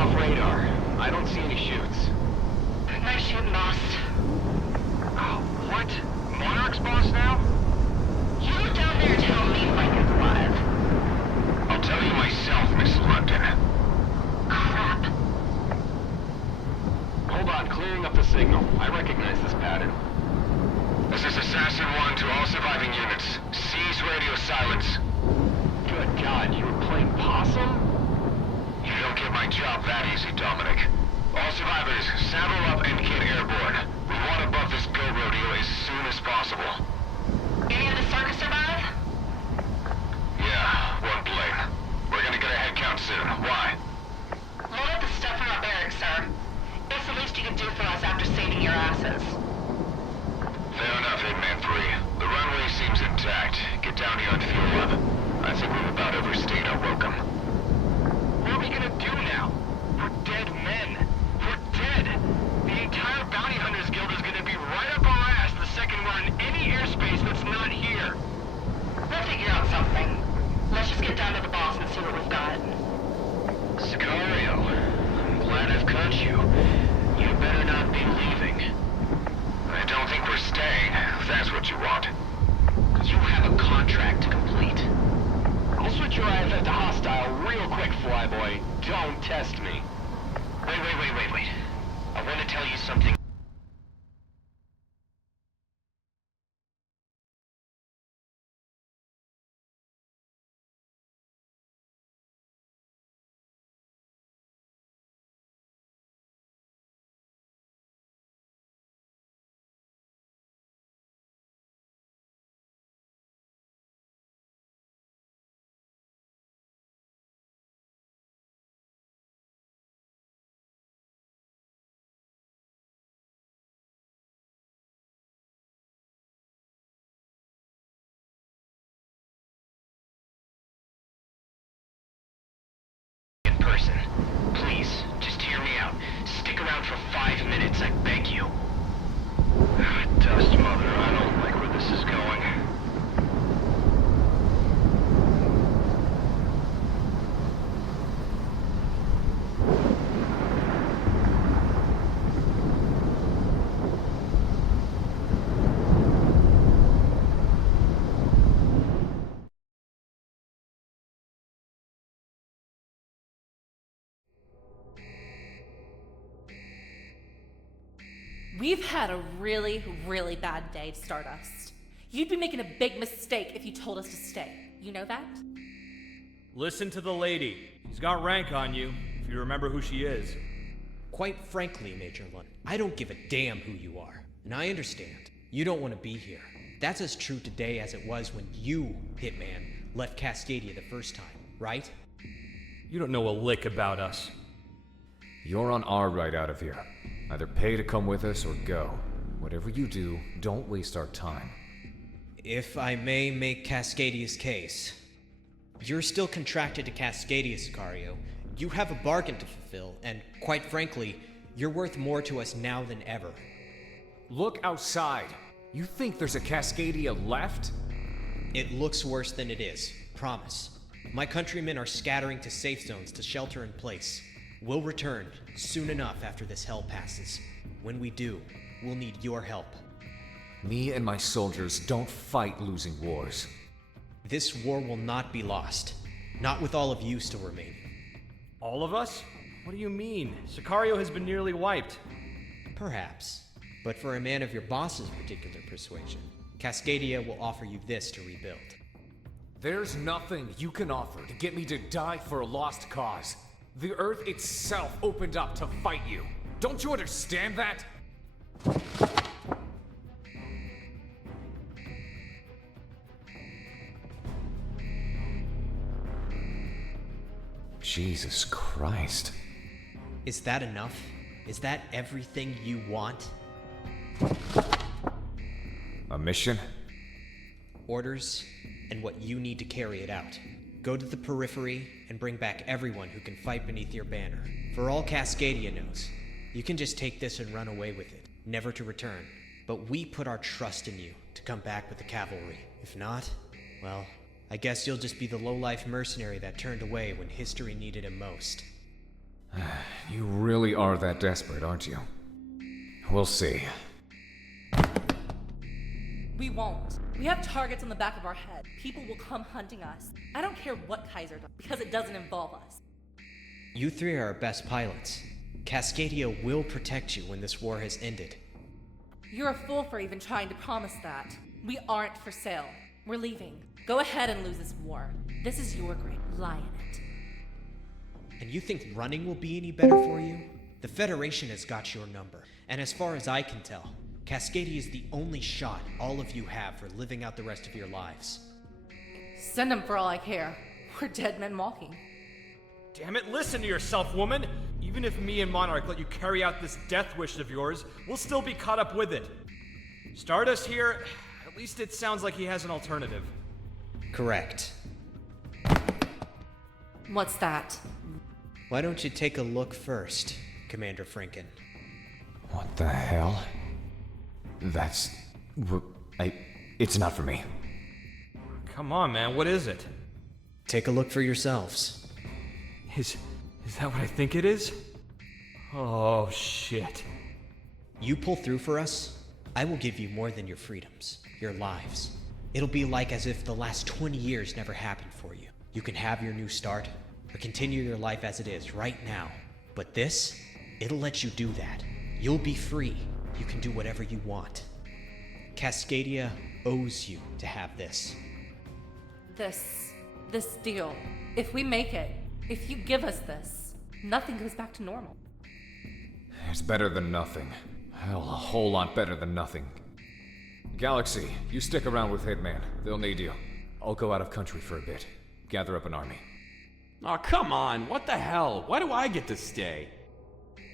off radar. I don't see any shoots. Nice shooting, boss. Oh, what? Monarch's boss now? You look down there and tell me Franken's alive. I'll tell you myself, Miss London. Crap. Hold on, clearing up the signal. I recognize this pattern. This is Assassin 1 to all surviving units. Seize radio silence. Good God, you were playing possum? You don't get my job that easy, Dominic. All survivors, saddle up and get airborne. We want above this go rodeo as soon as possible. Any of the circus survive? Yeah, one plane. We're gonna get a head count soon. Why? Load up the stuff from our barracks, sir. It's the least you can do for us after saving your asses. Fair enough, Hitman 3. The runway seems intact. Get down here and fuel up. I think we've about overstayed our welcome. What are we gonna do now? We're dead men. We're dead. The entire Bounty Hunters Guild is gonna be right up our ass the second we're in any airspace that's not here. We'll figure out something. Let's just get down to the boss and see what we've got. Sicario, I'm glad I've caught you. You better not be leaving. I don't think we're staying, if that's what you want. You have a contract to complete. I'll switch your IFF to hostile real quick, Flyboy. Don't test me. Wait. I want to tell you something. Person. Please, just hear me out. Stick around for 5 minutes, I beg you. Dust Mother, I don't like where this is going. We've had a really, really bad day, Stardust. You'd be making a big mistake if you told us to stay. You know that? Listen to the lady. She's got rank on you, if you remember who she is. Quite frankly, Major London, I don't give a damn who you are. And I understand. You don't want to be here. That's as true today as it was when you, Hitman, left Cascadia the first time, right? You don't know a lick about us. You're on our ride out of here. Either pay to come with us or go. Whatever you do, don't waste our time. If I may make Cascadia's case. You're still contracted to Cascadia, Sicario. You have a bargain to fulfill, and quite frankly, you're worth more to us now than ever. Look outside. You think there's a Cascadia left? It looks worse than it is, promise. My countrymen are scattering to safe zones to shelter in place. We'll return soon enough after this hell passes. When we do, we'll need your help. Me and my soldiers don't fight losing wars. This war will not be lost. Not with all of you still remaining. All of us? What do you mean? Sicario has been nearly wiped. Perhaps. But for a man of your boss's particular persuasion, Cascadia will offer you this to rebuild. There's nothing you can offer to get me to die for a lost cause. The Earth itself opened up to fight you. Don't you understand that? Jesus Christ. Is that enough? Is that everything you want? A mission? Orders, and what you need to carry it out. Go to the periphery and bring back everyone who can fight beneath your banner. For all Cascadia knows, you can just take this and run away with it, never to return. But we put our trust in you to come back with the cavalry. If not, well, I guess you'll just be the low-life mercenary that turned away when history needed him most. You really are that desperate, aren't you? We'll see. We won't. We have targets on the back of our head. People will come hunting us. I don't care what Kaiser does, because it doesn't involve us. You three are our best pilots. Cascadia will protect you when this war has ended. You're a fool for even trying to promise that. We aren't for sale. We're leaving. Go ahead and lose this war. This is your great lie in it. And you think running will be any better for you? The Federation has got your number. And as far as I can tell, Cascadia is the only shot all of you have for living out the rest of your lives. Send them for all I care. We're dead men walking. Damn it, listen to yourself, woman! Even if me and Monarch let you carry out this death wish of yours, we'll still be caught up with it. Stardust here, at least it sounds like he has an alternative. Correct. What's that? Why don't you take a look first, Commander Franken? What the hell? That's... It's not for me. Come on, man, what is it? Take a look for yourselves. Is that what I think it is? Oh, shit. You pull through for us, I will give you more than your freedoms, your lives. It'll be like as if the last 20 years never happened for you. You can have your new start, or continue your life as it is right now. But this, it'll let you do that. You'll be free. You can do whatever you want. Cascadia owes you to have this. This deal. If we make it, if you give us this, nothing goes back to normal. It's better than nothing. Hell, a whole lot better than nothing. Galaxy, you stick around with Hitman. They'll need you. I'll go out of country for a bit. Gather up an army. Aw, come on, what the hell? Why do I get to stay?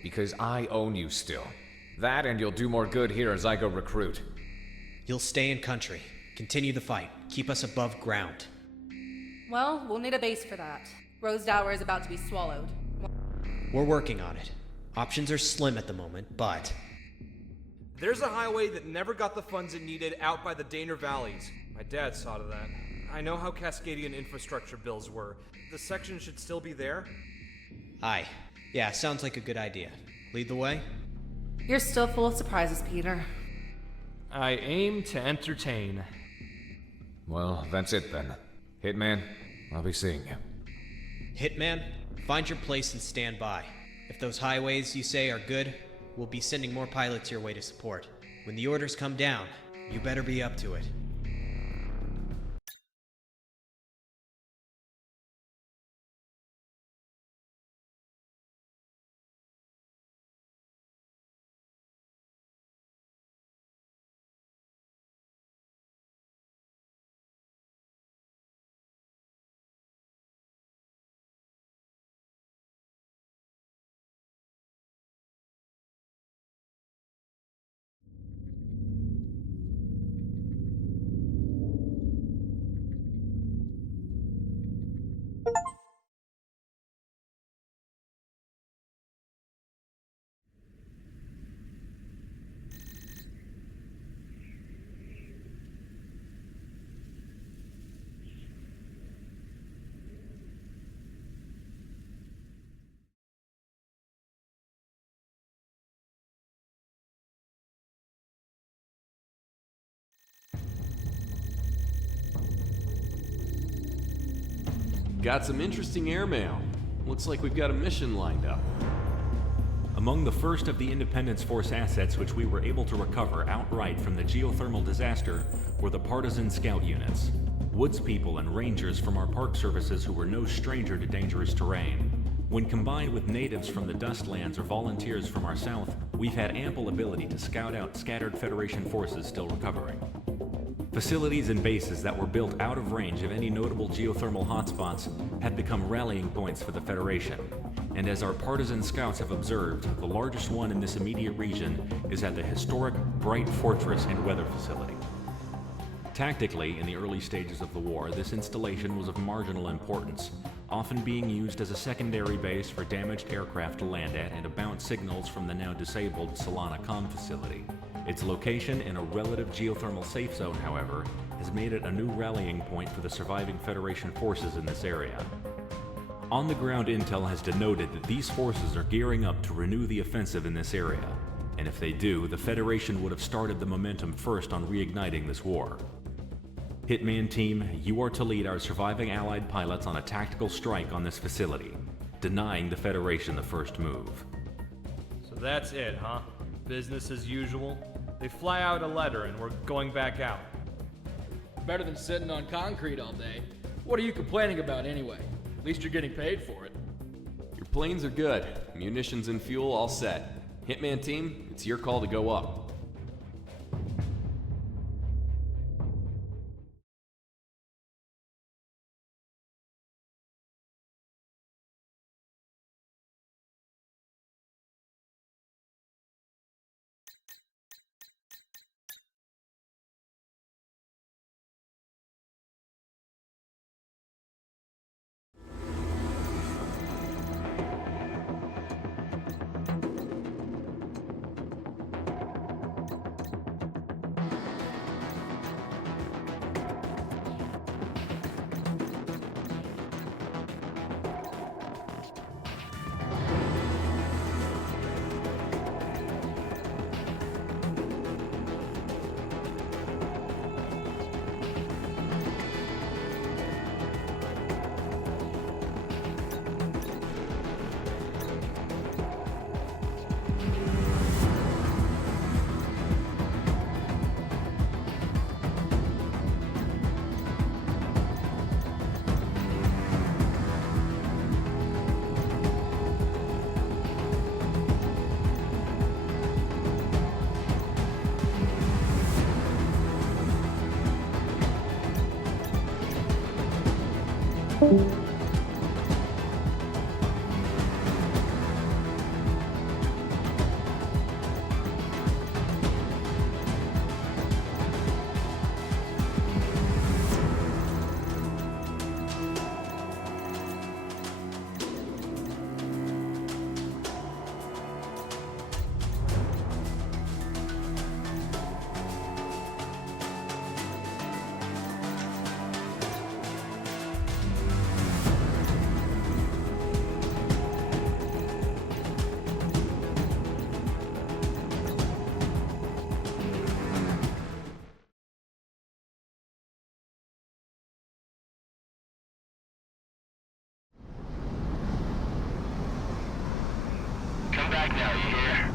Because I own you still. That and you'll do more good here as I go recruit. You'll stay in country. Continue the fight. Keep us above ground. Well, we'll need a base for that. Rosedower is about to be swallowed. We're working on it. Options are slim at the moment, but... There's a highway that never got the funds it needed out by the Daner Valleys. My dad saw to that. I know how Cascadian infrastructure bills were. The section should still be there? Aye. Yeah, sounds like a good idea. Lead the way? You're still full of surprises, Peter. I aim to entertain. Well, that's it then. Hitman, I'll be seeing you. Hitman, find your place and stand by. If those highways you say are good, we'll be sending more pilots your way to support. When the orders come down, you better be up to it. Got some interesting airmail. Looks like we've got a mission lined up. Among the first of the Independence Force assets which we were able to recover outright from the geothermal disaster were the partisan scout units. Woods people and rangers from our park services who were no stranger to dangerous terrain. When combined with natives from the Dustlands or volunteers from our south, we've had ample ability to scout out scattered Federation forces still recovering. Facilities and bases that were built out of range of any notable geothermal hotspots had become rallying points for the Federation, and as our partisan scouts have observed, the largest one in this immediate region is at the historic Bright Fortress and Weather Facility. Tactically, in the early stages of the war, this installation was of marginal importance, often being used as a secondary base for damaged aircraft to land at and to bounce signals from the now disabled Solana Com facility. Its location in a relative geothermal safe zone, however, has made it a new rallying point for the surviving Federation forces in this area. On-the-ground intel has denoted that these forces are gearing up to renew the offensive in this area, and if they do, the Federation would have started the momentum first on reigniting this war. Hitman Team, you are to lead our surviving Allied pilots on a tactical strike on this facility, denying the Federation the first move. So that's it, huh? Business as usual? They fly out a letter and we're going back out. Better than sitting on concrete all day. What are you complaining about anyway? At least you're getting paid for it. Your planes are good. Munitions and fuel all set. Hitman Team, it's your call to go up. Come back now, you hear?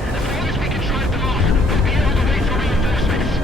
As long as we can drive them off, we'll be able to wait for reinforcements.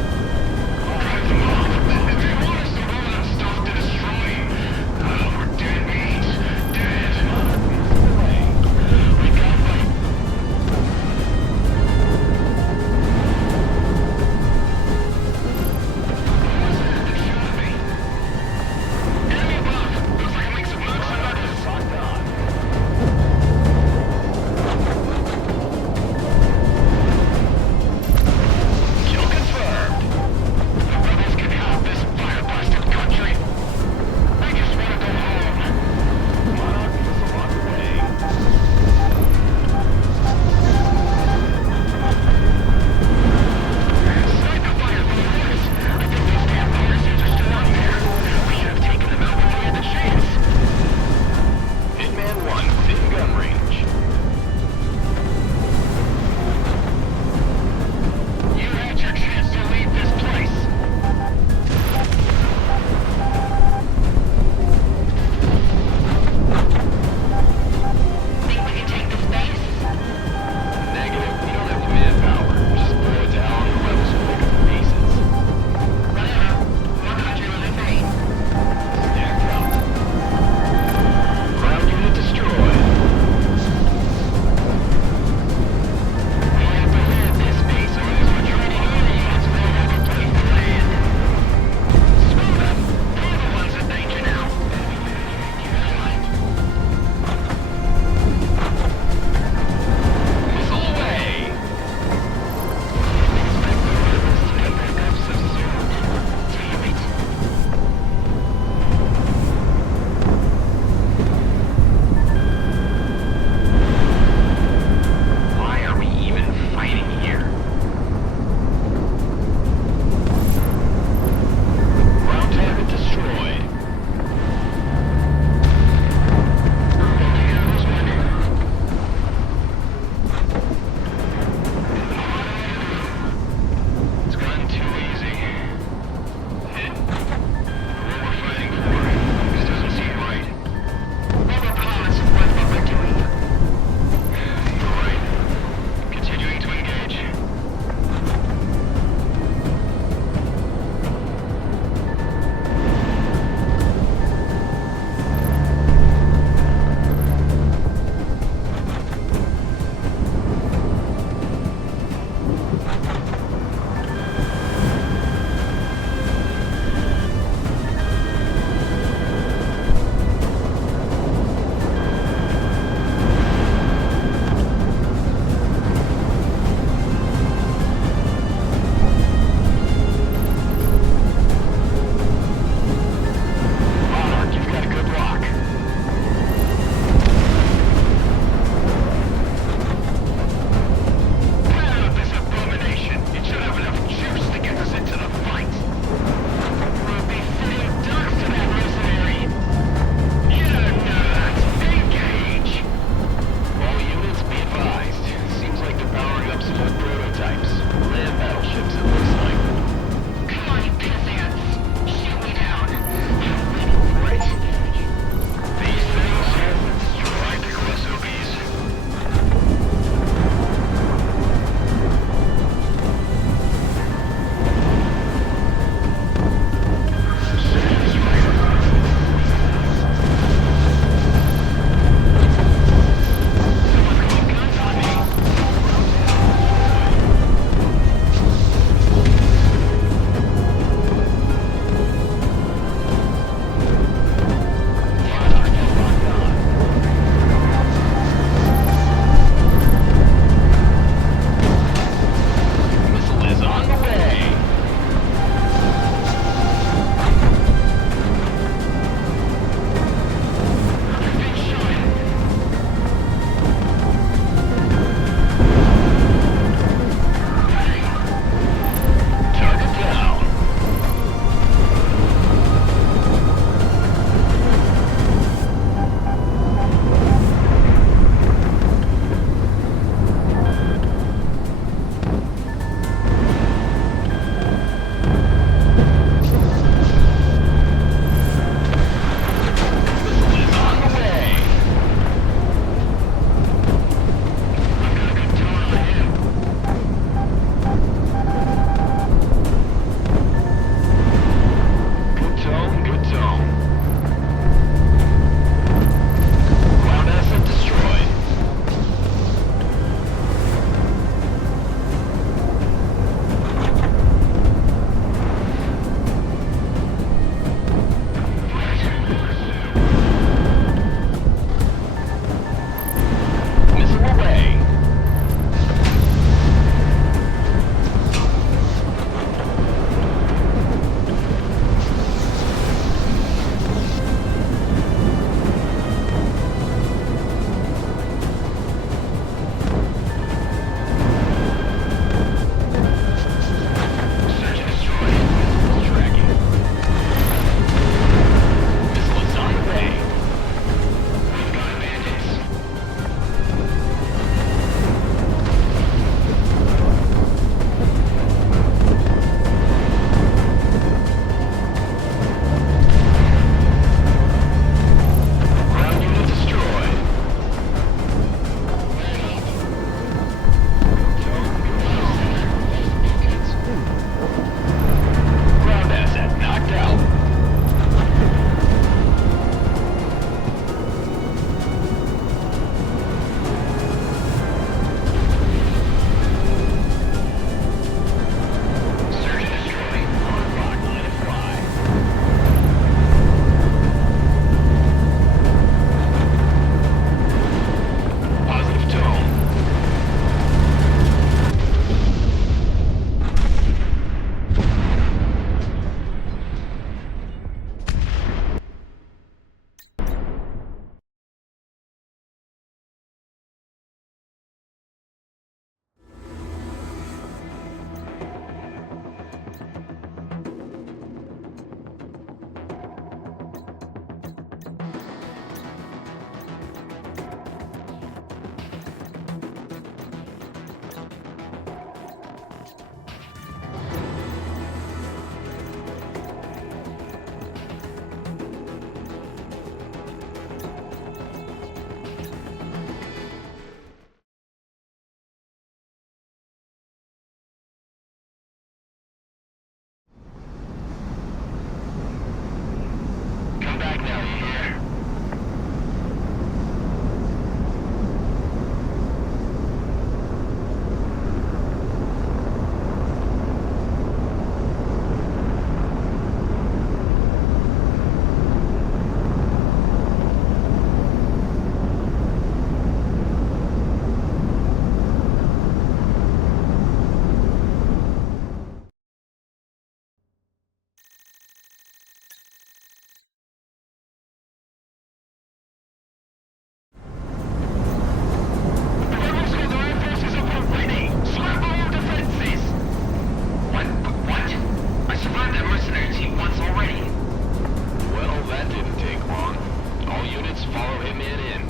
follow Hitman in.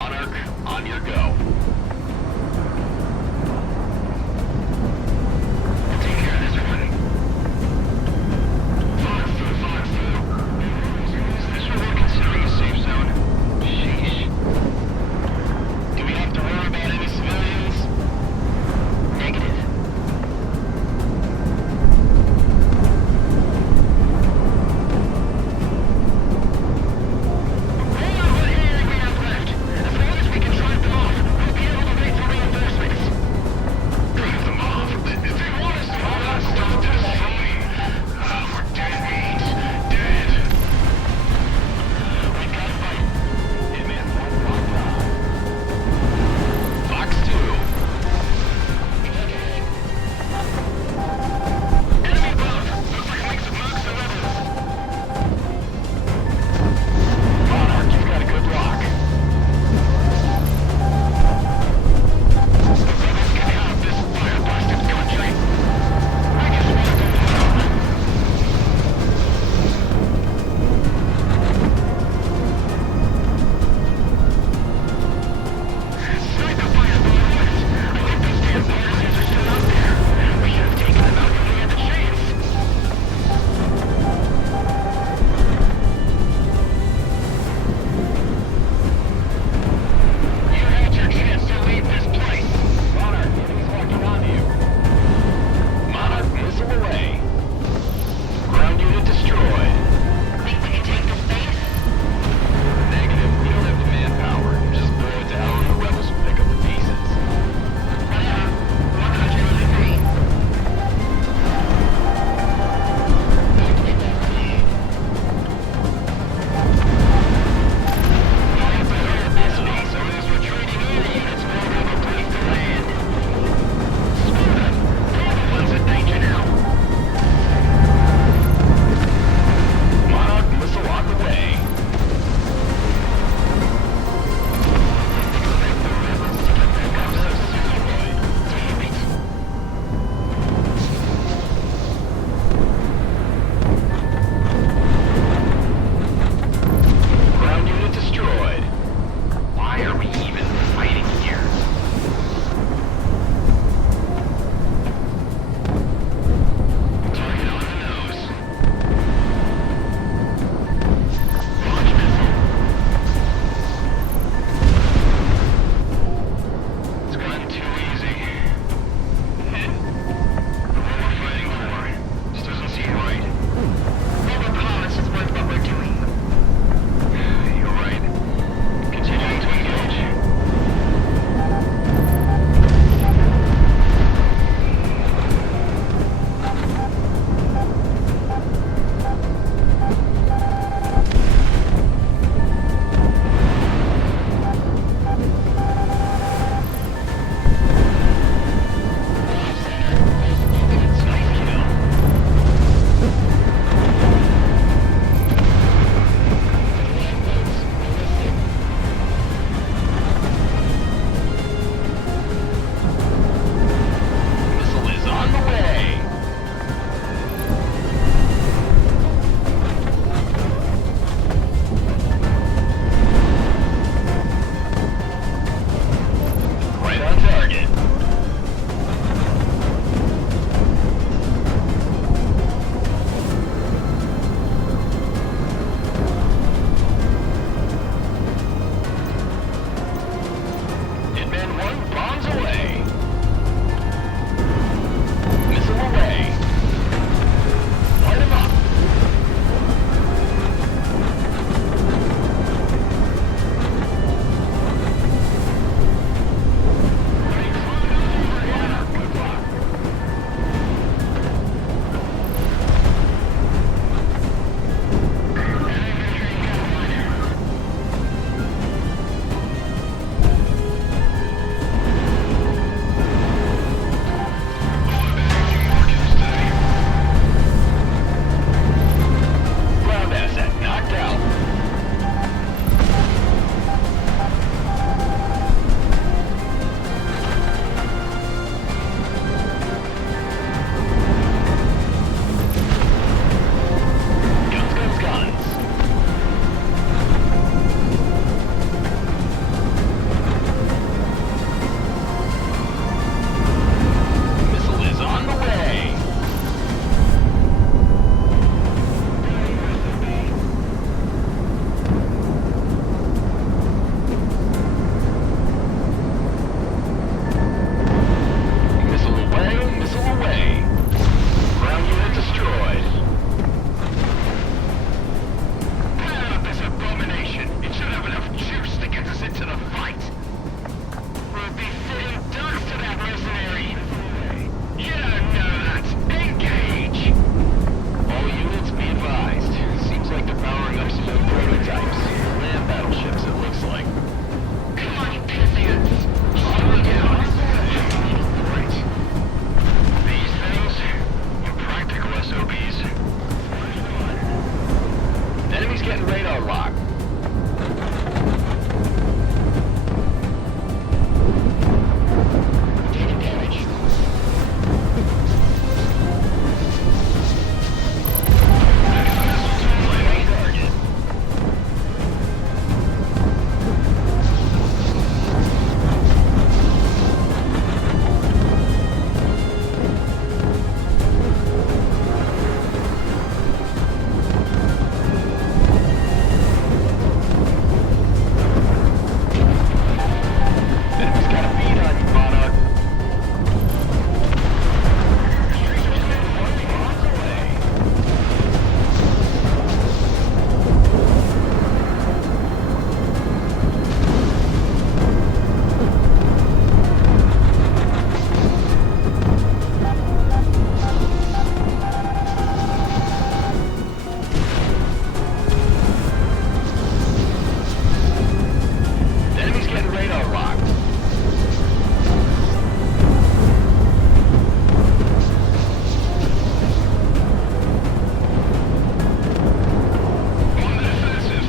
Monarch, on your go. Take care of this one. Fog through. Is this what we're considering a safe zone? Sheesh. Do we have to worry about any civilians? Negative. Hold on, what area we have left. As long as we can drive them off, Enemy's getting radar lock. Taking damage. Enemy target. Enemy's got a bead on you, Monarch. Miles away. Enemy's getting radar locked. On the defensive.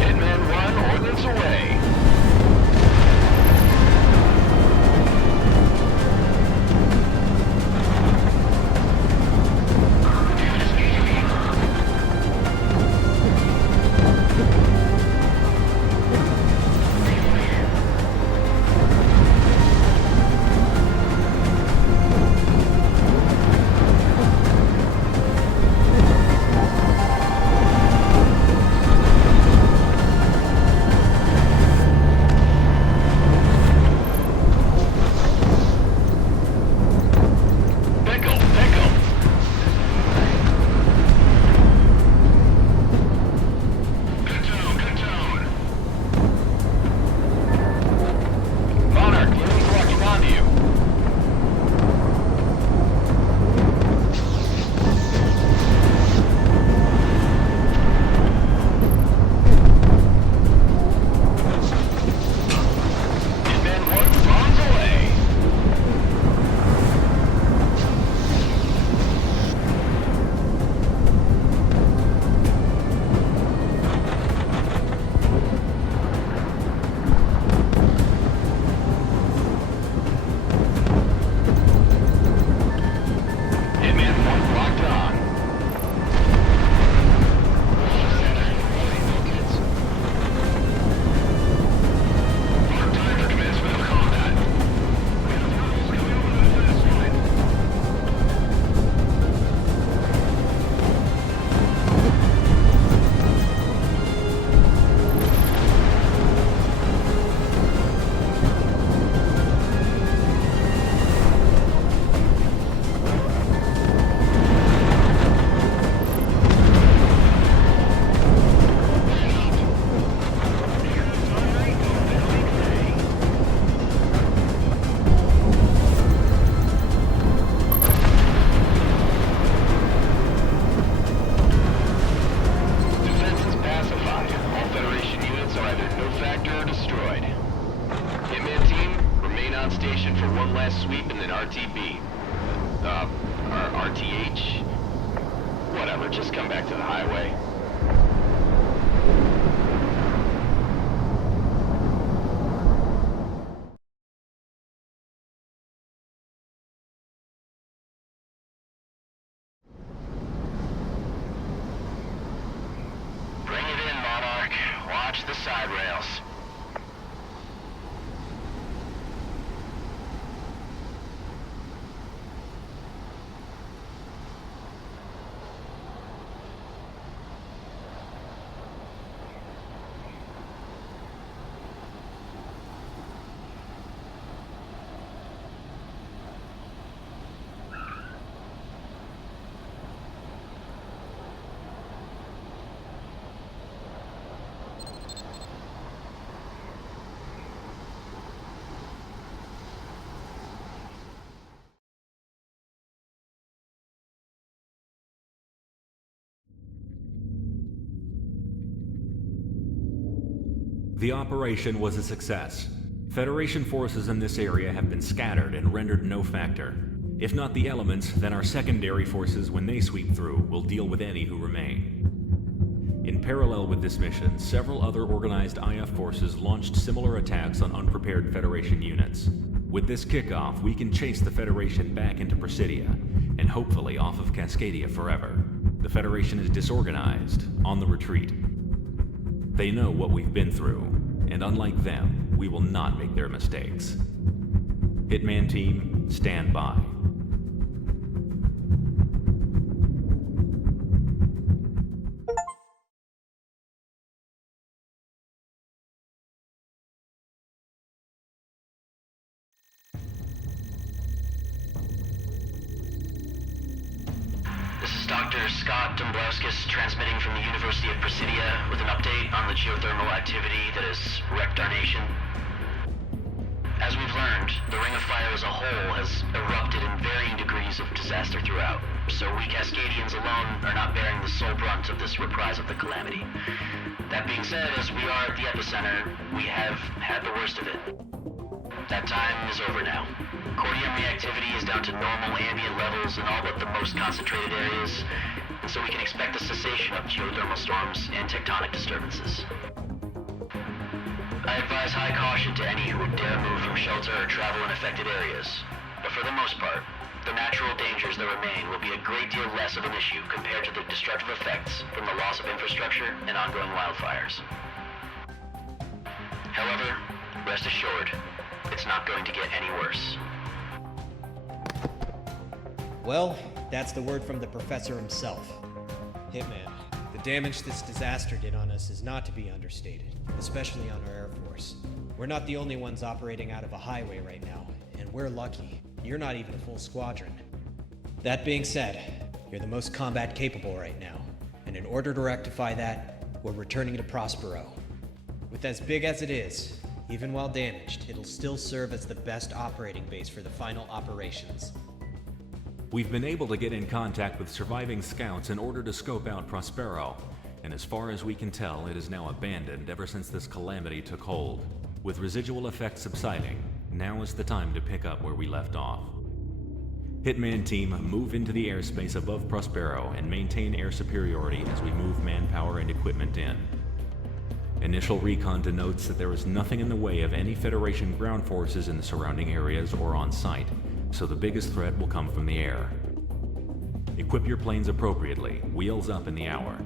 Hitman 1, ordnance away. Pickle, pickle. Good tone, good tone. Monarch, the enemy's locking onto you. Hitman 1, bombs away. Hitman 1 locked on. Mark time for commencement of combat. Coming over to the finish line. Defenses pacified. All Federation units are either no factor or destroyed. Hitman team, remain on station for one last sweep and then RTB. Or RTH? Whatever, just come back to the highway. Bring it in, Monarch. Watch the side rails. The operation was a success. Federation forces in this area have been scattered and rendered no factor. If not the elements, then our secondary forces, when they sweep through, will deal with any who remain. In parallel with this mission, several other organized IF forces launched similar attacks on unprepared Federation units. With this kickoff, we can chase the Federation back into Presidia, and hopefully off of Cascadia forever. The Federation is disorganized, on the retreat. They know what we've been through, and unlike them, we will not make their mistakes. Hitman team, stand by. This is Dr. Scott Dombrowskis transmitting from the University of Presidia with an update on the geothermal activity that has wrecked our nation. As we've learned, the Ring of Fire as a whole has erupted in varying degrees of disaster throughout, so we Cascadians alone are not bearing the sole brunt of this reprise of the calamity. That being said, as we are at the epicenter, we have had the worst of it. That time is over now. Cordium reactivity is down to normal ambient levels in all but the most concentrated areas, and so we can expect the cessation of geothermal storms and tectonic disturbances. I advise high caution to any who would dare move from shelter or travel in affected areas, but for the most part, the natural dangers that remain will be a great deal less of an issue compared to the destructive effects from the loss of infrastructure and ongoing wildfires. However, rest assured, it's not going to get any worse. Well, that's the word from the professor himself. Hitman, the damage this disaster did on us is not to be understated, especially on our Air Force. We're not the only ones operating out of a highway right now, and we're lucky. You're not even a full squadron. That being said, you're the most combat capable right now, and in order to rectify that, we're returning to Prospero. With as big as it is, even while damaged, it'll still serve as the best operating base for the final operations. We've been able to get in contact with surviving scouts in order to scope out Prospero, and as far as we can tell, it is now abandoned ever since this calamity took hold. With residual effects subsiding, now is the time to pick up where we left off. Hitman team, move into the airspace above Prospero and maintain air superiority as we move manpower and equipment in. Initial recon denotes that there is nothing in the way of any Federation ground forces in the surrounding areas or on site, so the biggest threat will come from the air. Equip your planes appropriately, wheels up in the hour.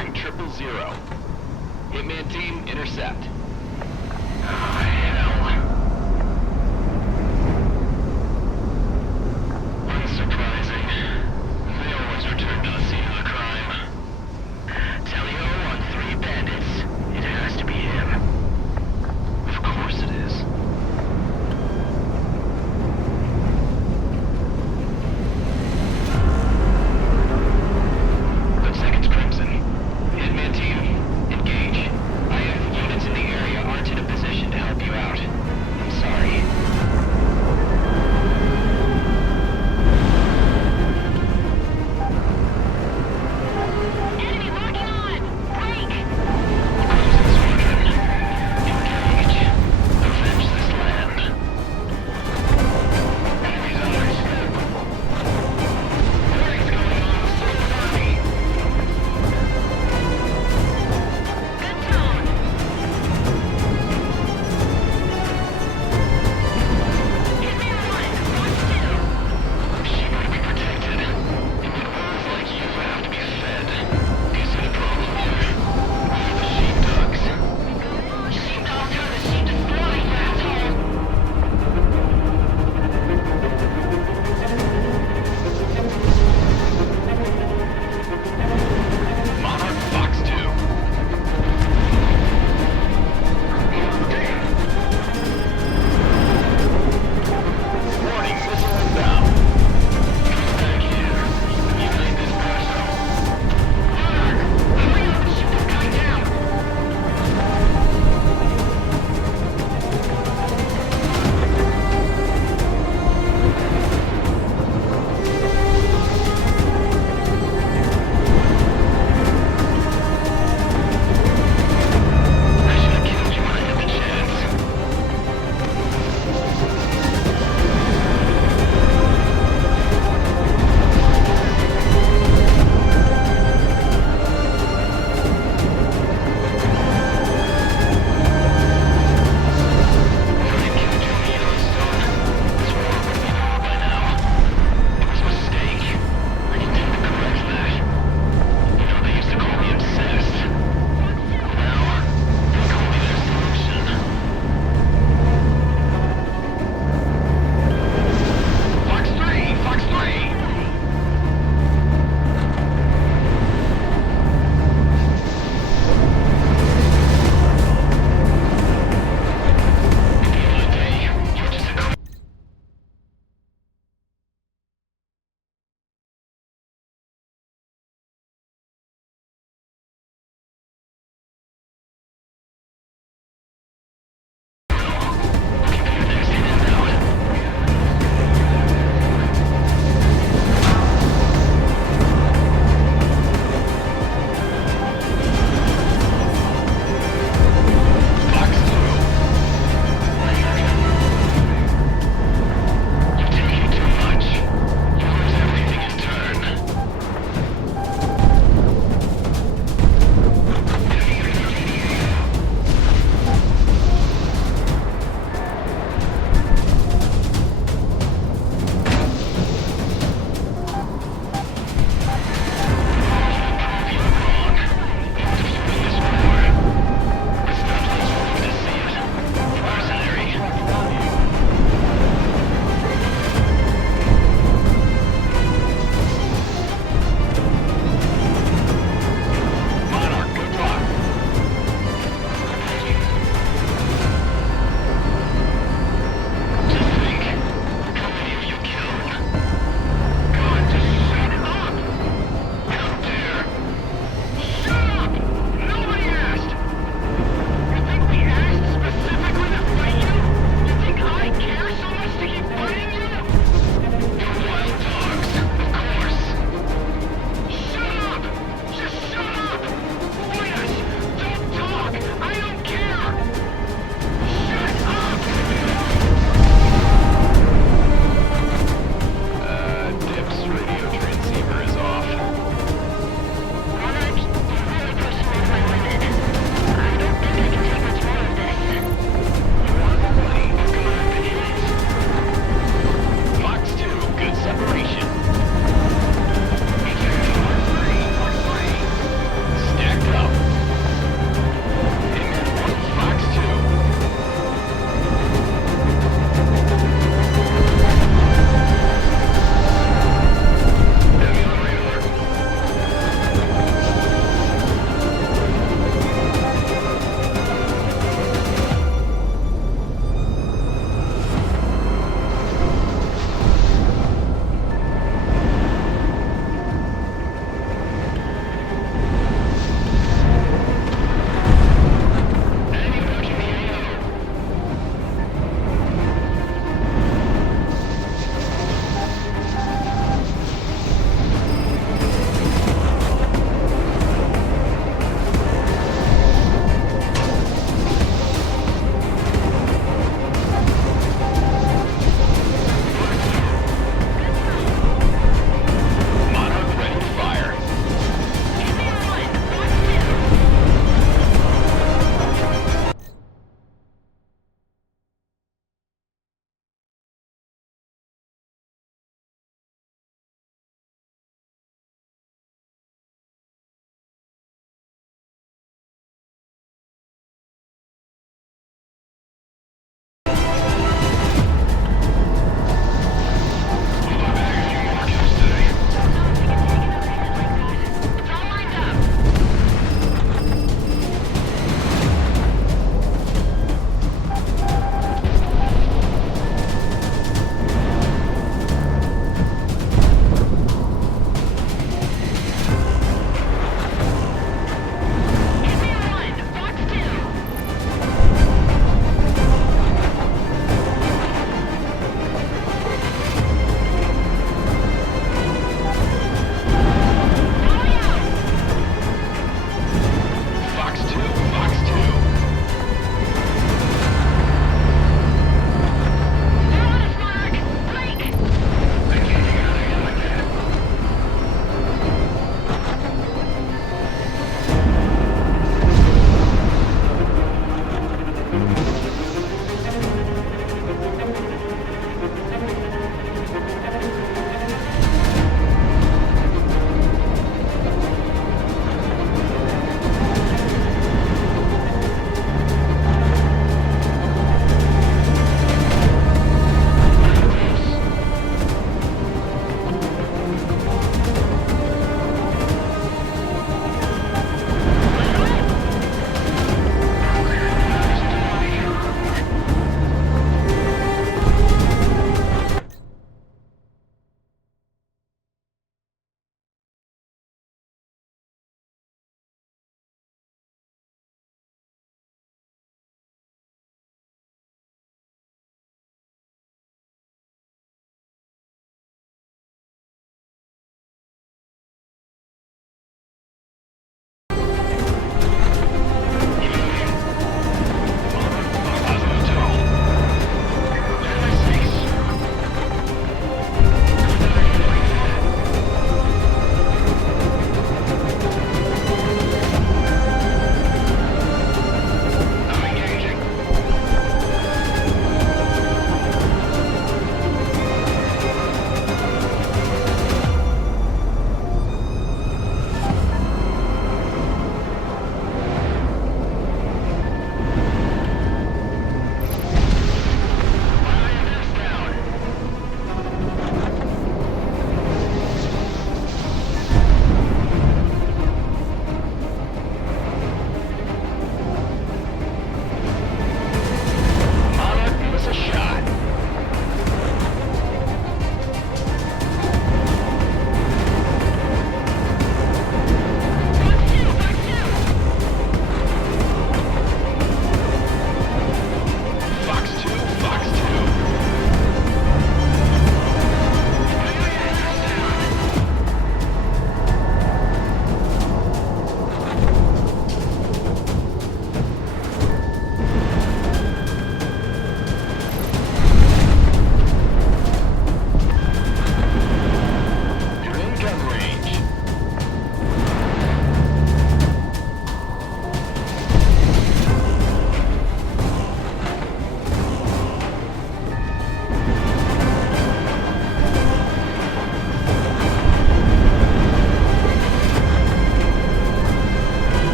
bearing 000. Hitman team, intercept. Unsurprising. They always return to the scene of the crime. Tally-ho on 3 bandits. It has to be him. Of course it is. Good seconds, Crimson. Hitman team, engage. I have units in the area aren't in a position to help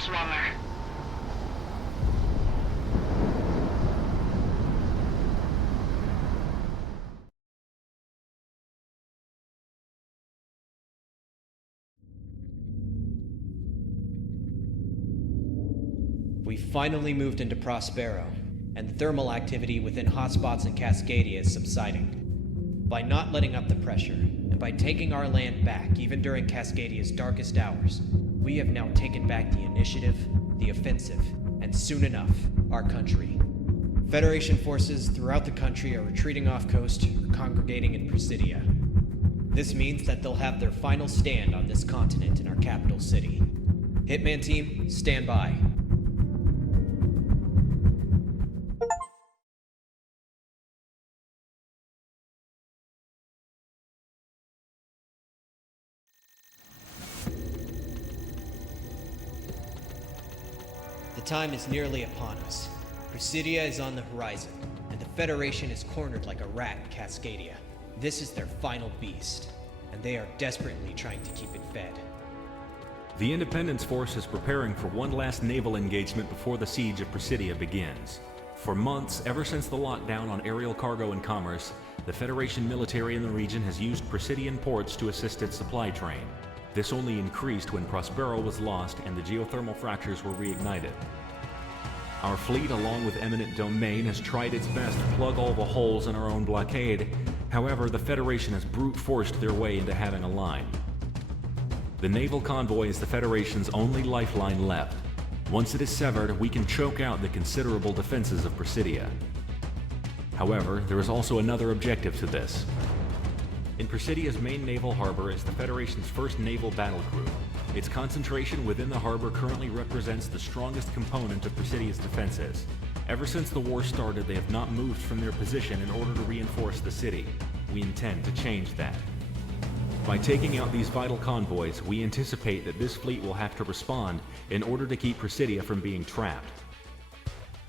much longer. We finally moved into Prospero, and thermal activity within hotspots in Cascadia is subsiding. By not letting up the pressure, and by taking our land back even during Cascadia's darkest hours, we have now taken back the initiative, the offensive, and soon enough, our country. Federation forces throughout the country are retreating off coast or congregating in Presidia. This means that they'll have their final stand on this continent in our capital city. Hitman team, stand by. The time is nearly upon us. Presidia is on the horizon, and the Federation is cornered like a rat in Cascadia. This is their final beast, and they are desperately trying to keep it fed. The Independence Force is preparing for one last naval engagement before the siege of Presidia begins. For months, ever since the lockdown on aerial cargo and commerce, the Federation military in the region has used Presidian ports to assist its supply train. This only increased when Prospero was lost and the geothermal fractures were reignited. Our fleet, along with eminent domain, has tried its best to plug all the holes in our own blockade. However, the Federation has brute forced their way into having a line. The naval convoy is the Federation's only lifeline left. Once it is severed, we can choke out the considerable defenses of Presidia. However, there is also another objective to this. In Presidia's main naval harbor is the Federation's first naval battle group. Its concentration within the harbor currently represents the strongest component of Presidia's defenses. Ever since the war started, they have not moved from their position in order to reinforce the city. We intend to change that. By taking out these vital convoys, we anticipate that this fleet will have to respond in order to keep Presidia from being trapped.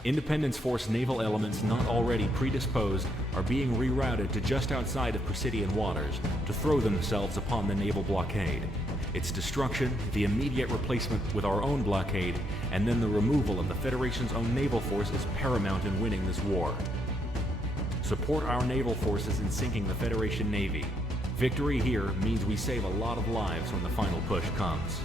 Independence Force naval elements not already predisposed are being rerouted to just outside of Presidian waters to throw themselves upon the naval blockade. Its destruction, the immediate replacement with our own blockade, and then the removal of the Federation's own naval force is paramount in winning this war. Support our naval forces in sinking the Federation Navy. Victory here means we save a lot of lives when the final push comes.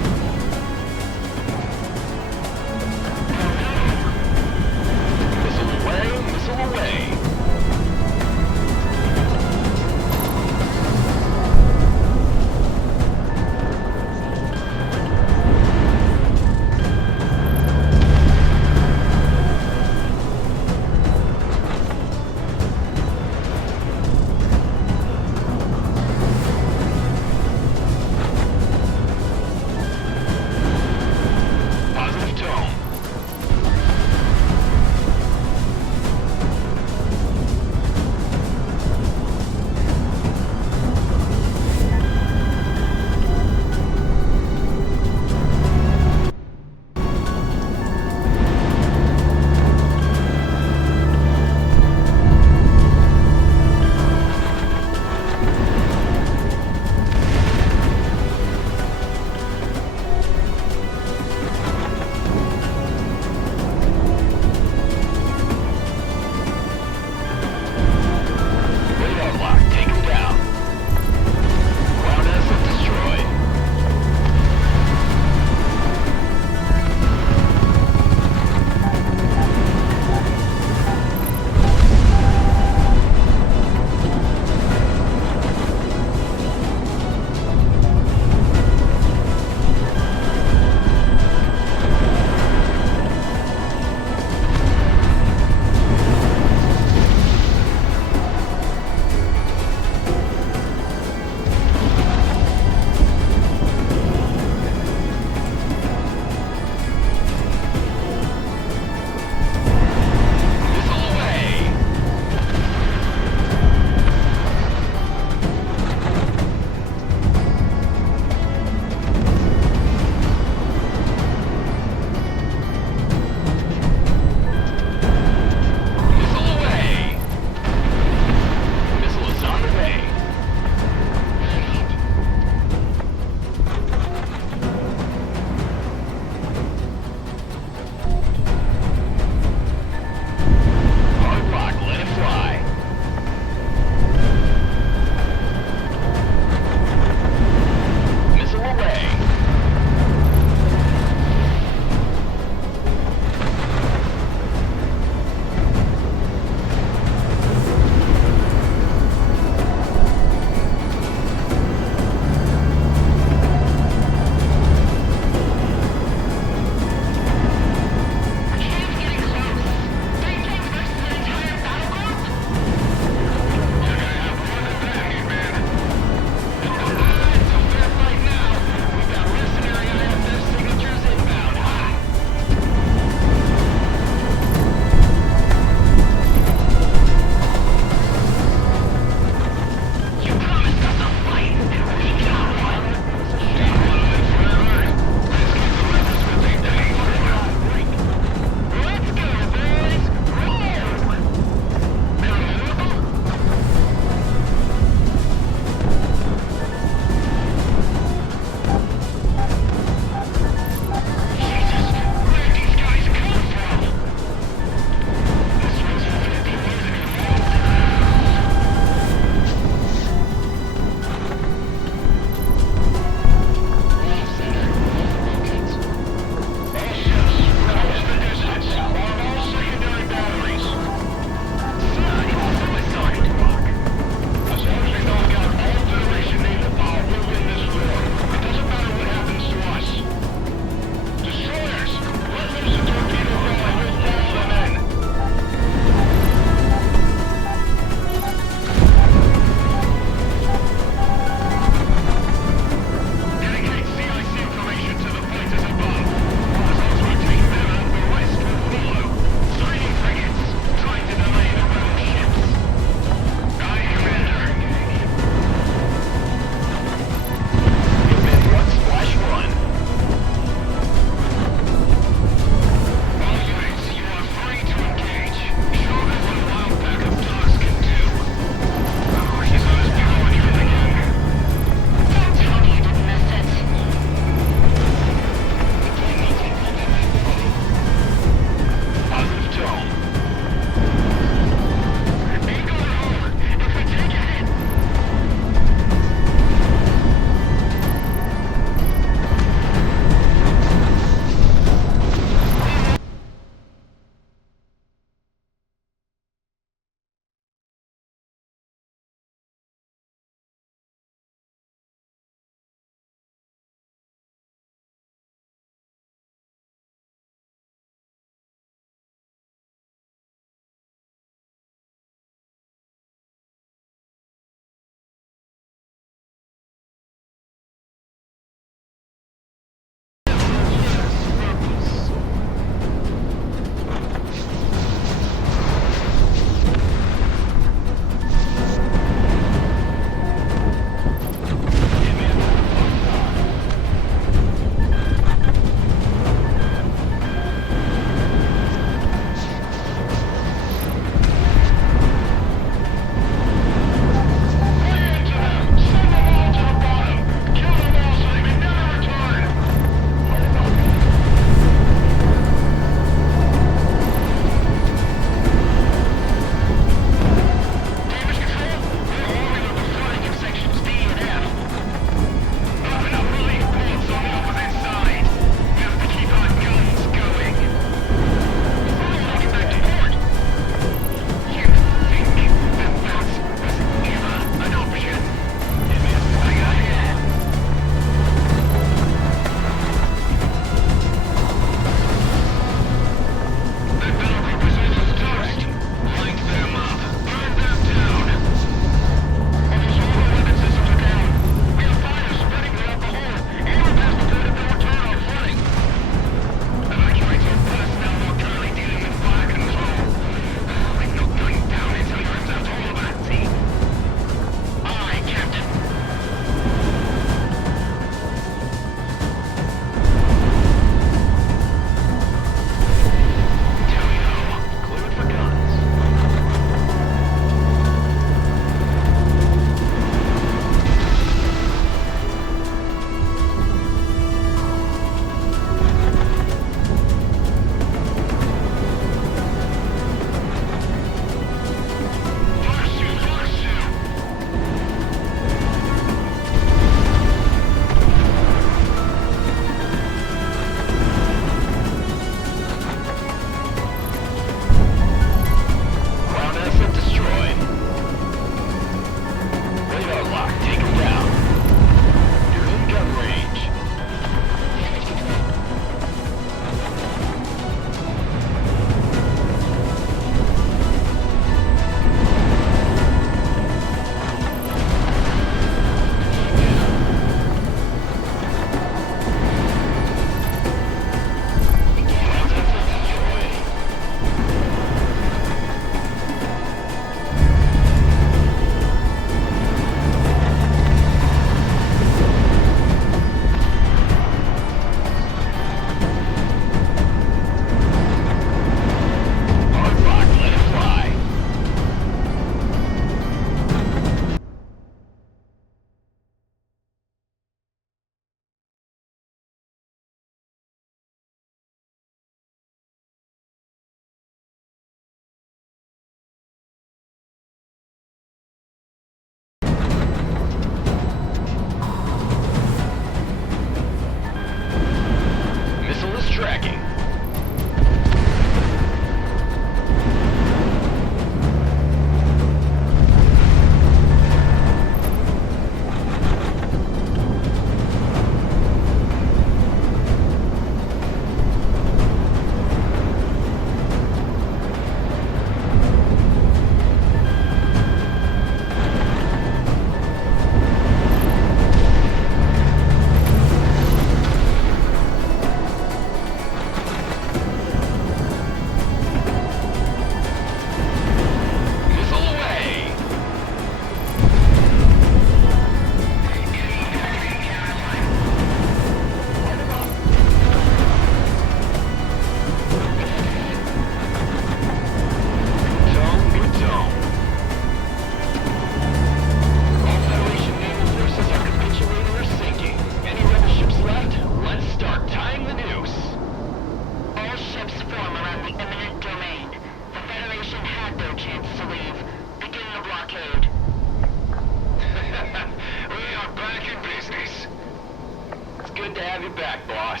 Good to have you back, boss.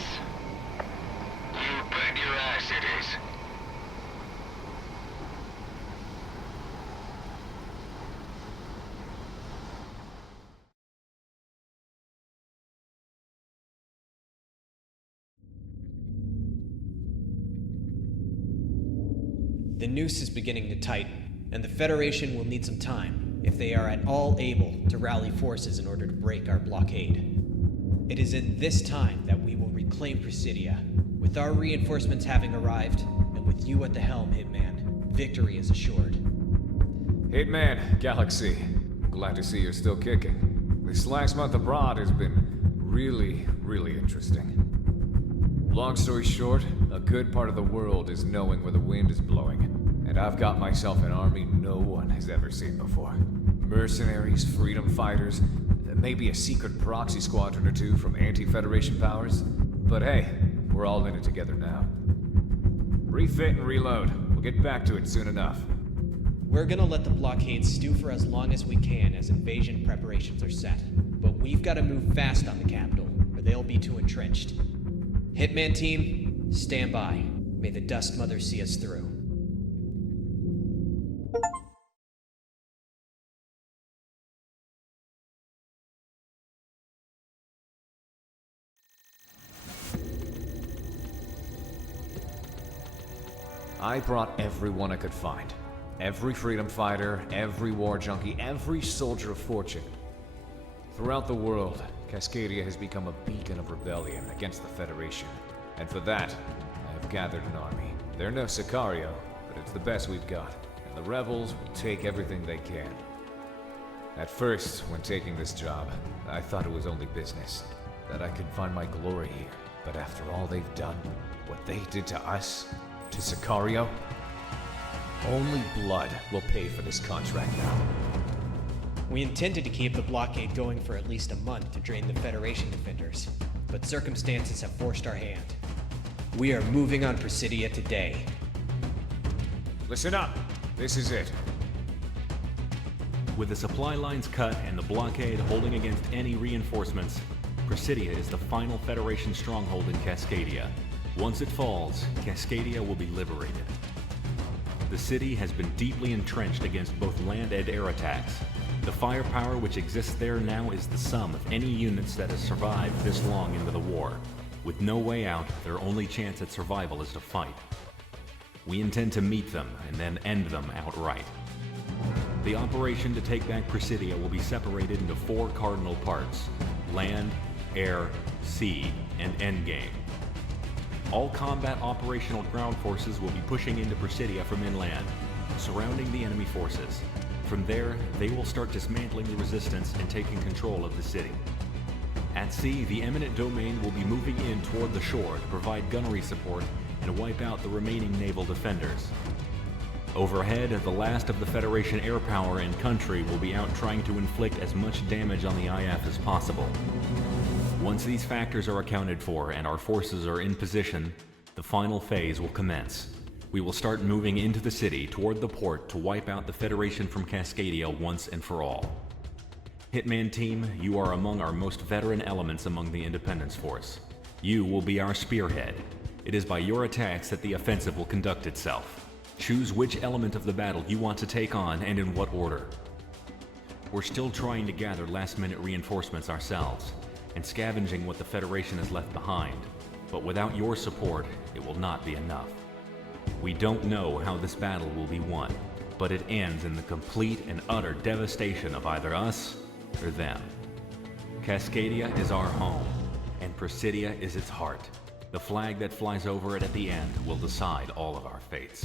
You bet your ass it is. The noose is beginning to tighten, and the Federation will need some time if they are at all able to rally forces in order to break our blockade. It is in this time that we will reclaim Presidia. With our reinforcements having arrived, and with you at the helm, Hitman, victory is assured. Hitman, Galaxy. Glad to see you're still kicking. This last month abroad has been really interesting. Long story short, a good part of the world is knowing where the wind is blowing. And I've got myself an army no one has ever seen before. Mercenaries, freedom fighters, maybe a secret proxy squadron or two from anti-Federation powers. But hey, we're all in it together now. Refit and reload. We'll get back to it soon enough. We're gonna let the blockade stew for as long as we can as invasion preparations are set. But we've gotta move fast on the capital, or they'll be too entrenched. Hitman team, stand by. May the Dust Mother see us through. I brought everyone I could find. Every freedom fighter, every war junkie, every soldier of fortune. Throughout the world, Cascadia has become a beacon of rebellion against the Federation. And for that, I have gathered an army. They're no Sicario, but it's the best we've got. And the rebels will take everything they can. At first, when taking this job, I thought it was only business. That I could find my glory here. But after all they've done, what they did to us, to Sicario, only blood will pay for this contract now. We intended to keep the blockade going for at least a month to drain the Federation defenders, but circumstances have forced our hand. We are moving on Presidia today. Listen up. This is it. With the supply lines cut and the blockade holding against any reinforcements, Presidia is the final Federation stronghold in Cascadia. Once it falls, Cascadia will be liberated. The city has been deeply entrenched against both land and air attacks. The firepower which exists there now is the sum of any units that have survived this long into the war. With no way out, their only chance at survival is to fight. We intend to meet them and then end them outright. The operation to take back Presidia will be separated into 4 cardinal parts: land, air, sea, and endgame. All combat operational ground forces will be pushing into Presidia from inland, surrounding the enemy forces. From there, they will start dismantling the resistance and taking control of the city. At sea, the eminent domain will be moving in toward the shore to provide gunnery support and wipe out the remaining naval defenders. Overhead, the last of the Federation air power and country will be out trying to inflict as much damage on the IF as possible. Once these factors are accounted for and our forces are in position, the final phase will commence. We will start moving into the city toward the port to wipe out the Federation from Cascadia once and for all. Hitman team, you are among our most veteran elements among the Independence Force. You will be our spearhead. It is by your attacks that the offensive will conduct itself. Choose which element of the battle you want to take on and in what order. We're still trying to gather last-minute reinforcements ourselves, and scavenging what the Federation has left behind. But without your support, it will not be enough. We don't know how this battle will be won, but it ends in the complete and utter devastation of either us or them. Cascadia is our home, and Presidia is its heart. The flag that flies over it at the end will decide all of our fates.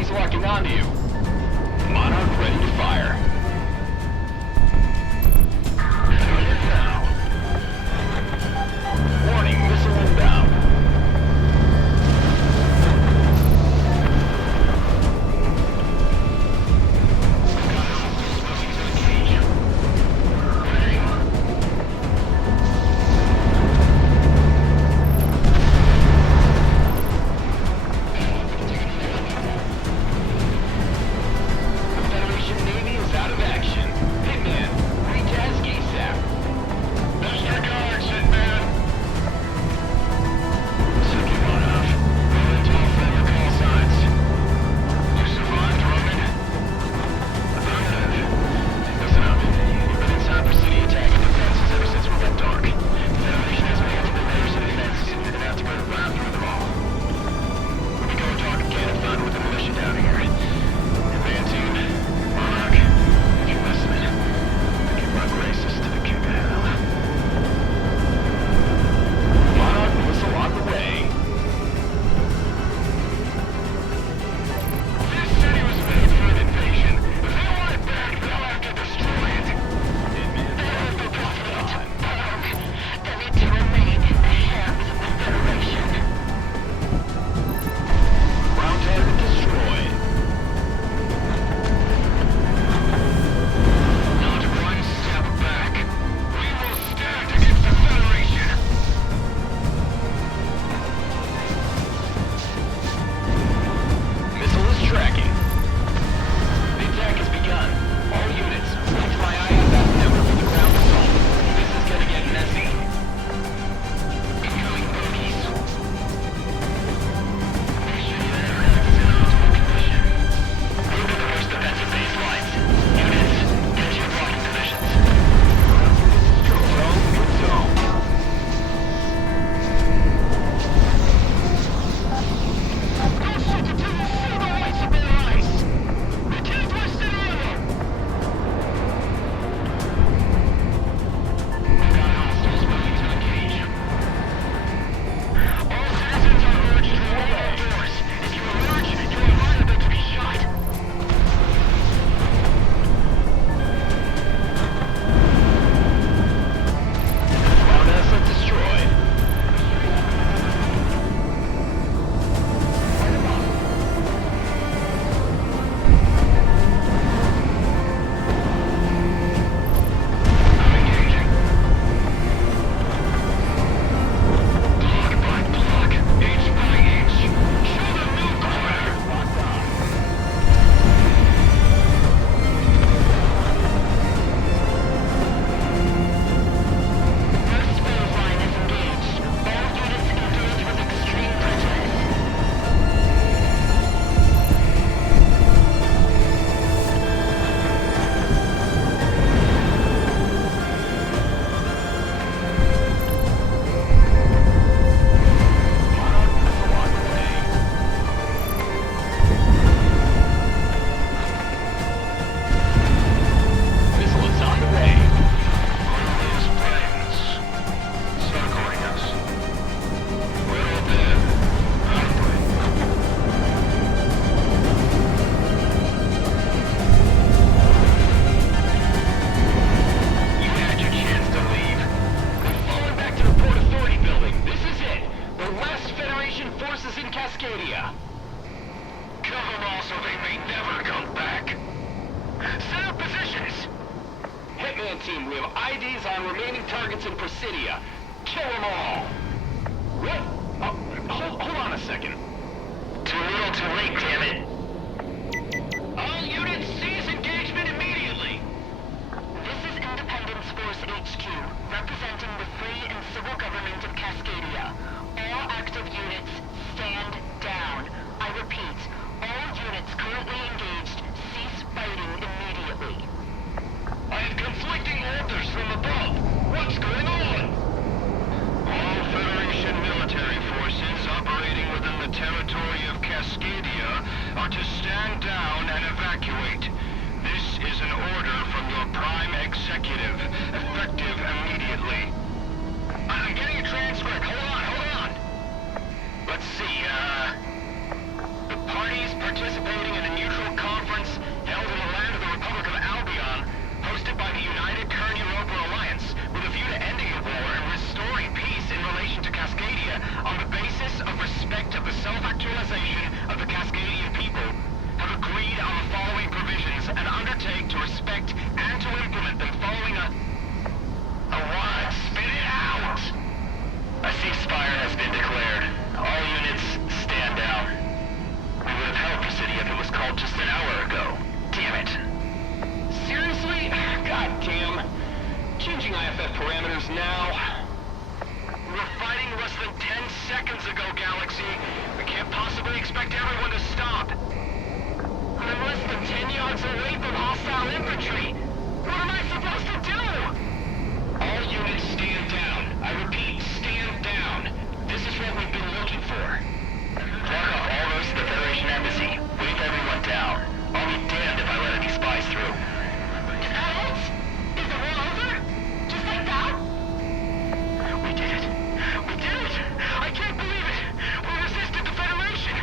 Enemies locking onto you. Monarch ready to fire. Target now. Warning, missile inbound. Participating IFF parameters now. We're fighting less than 10 seconds ago, Galaxy. We can't possibly expect everyone to stop. I'm less than 10 yards away from hostile infantry. What am I supposed to do? All units stand down. I repeat, stand down. This is what we've been looking for. Block off all roads to the Federation Embassy. Wave everyone down. I'll be damned if I let any spies through. Is that it? Is the war over? Just like that? We did it. We did it! I can't believe it! We resisted the Federation!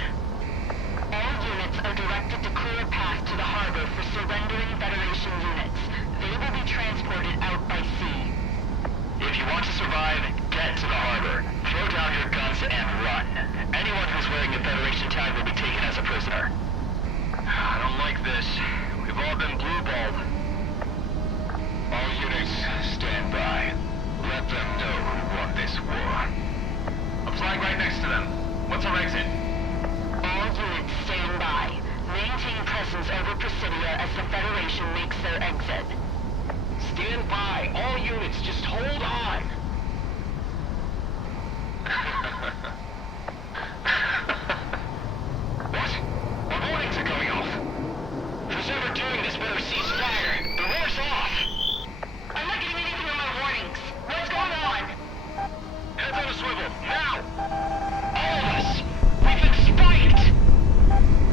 All units are directed to clear a path to the harbor for surrendering Federation units. They will be transported out by sea. If you want to survive, get to the harbor. Throw down your guns and run. Anyone who's wearing a Federation tag will be taken as a prisoner. I don't like this. We've all been blue-balled. All units, stand by. Let them know who won this war. I'm flying right next to them. What's our exit? All units stand by. Maintain presence over Presidia as the Federation makes their exit. Stand by. All units, just hold on. What? Our warnings are going off. Who's ever doing this better cease fire. The war's off. I'm not getting anything on my warnings. What's going on? Heads on a swivel, now! All of us! We've been spiked!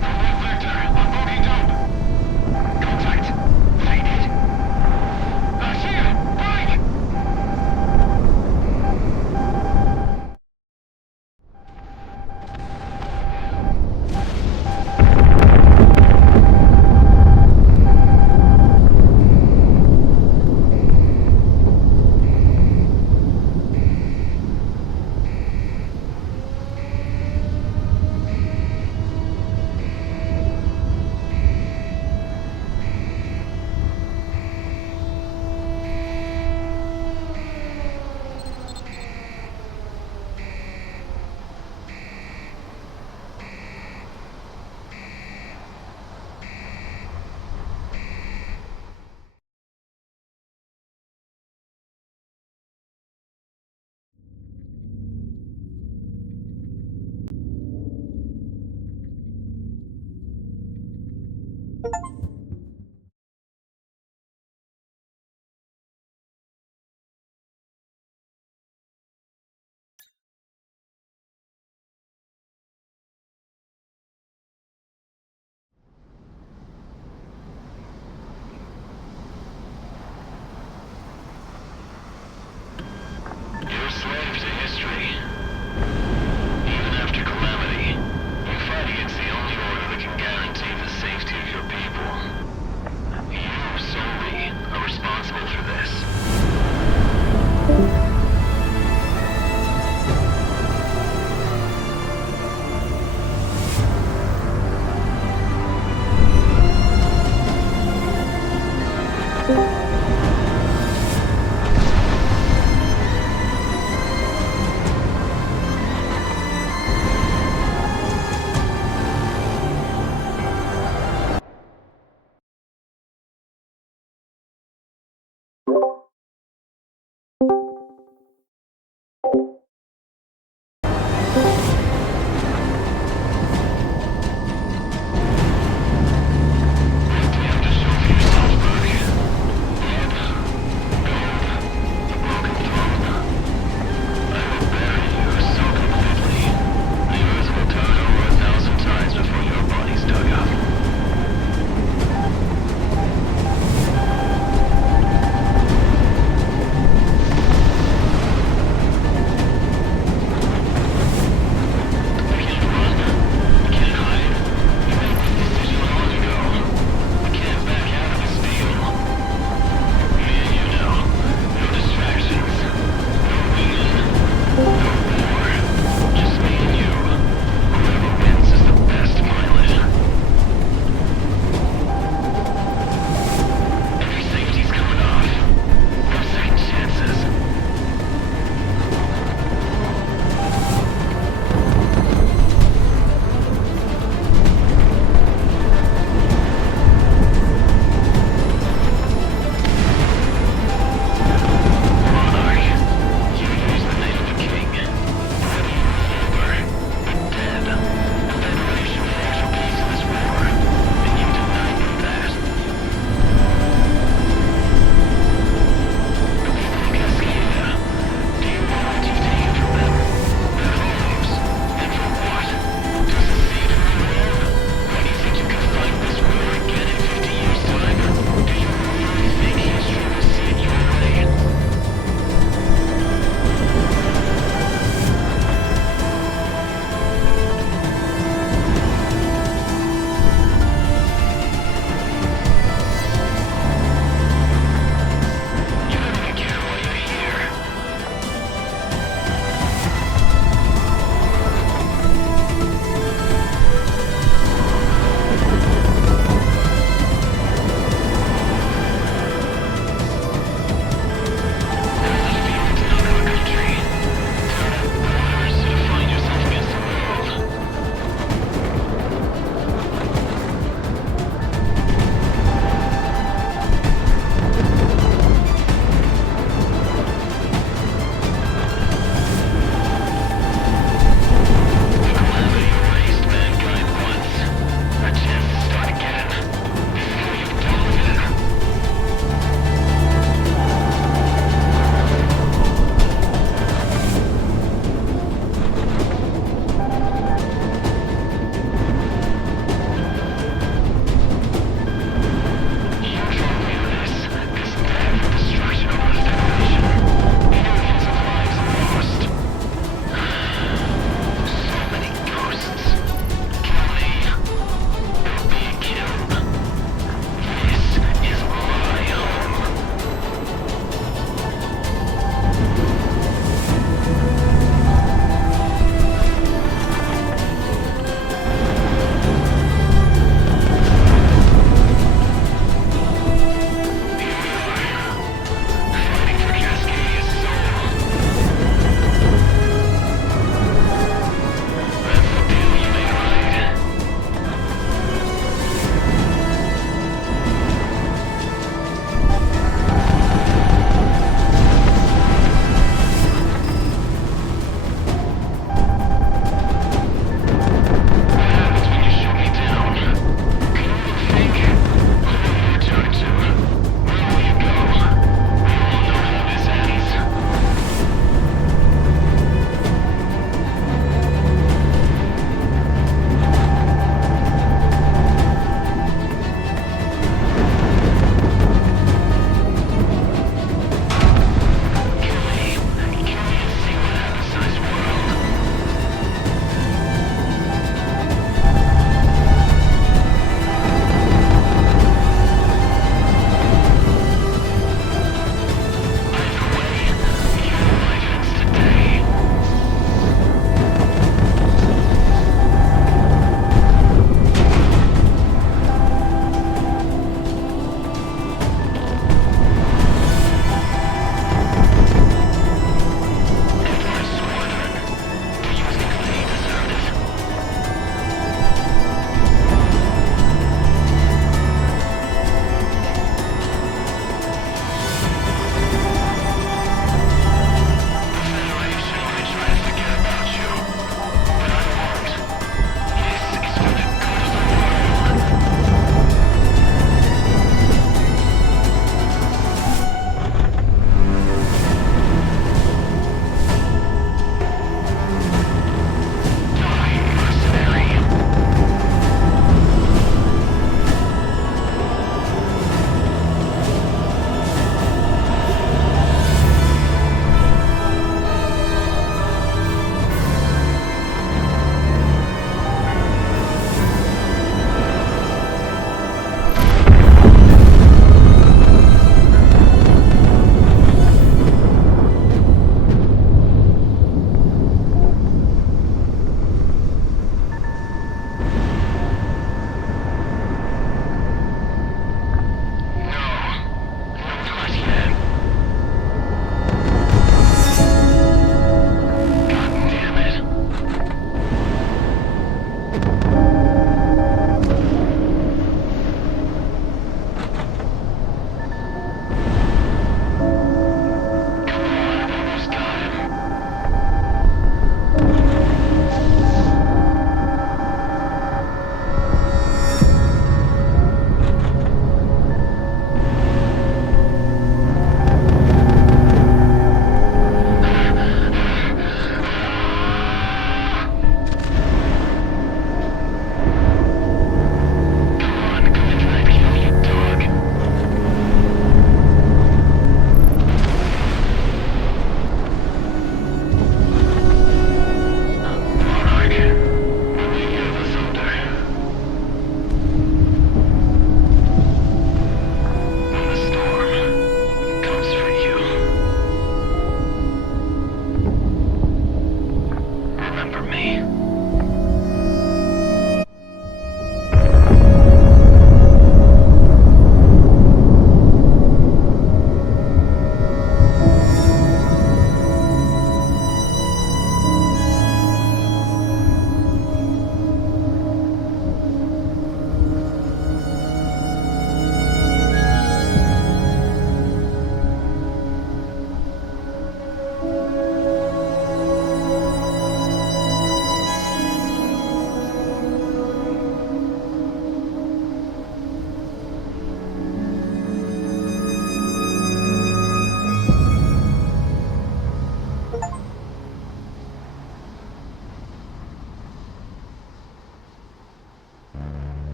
Red Vector, on bogey dope! Contact! Faded! I see it! Break!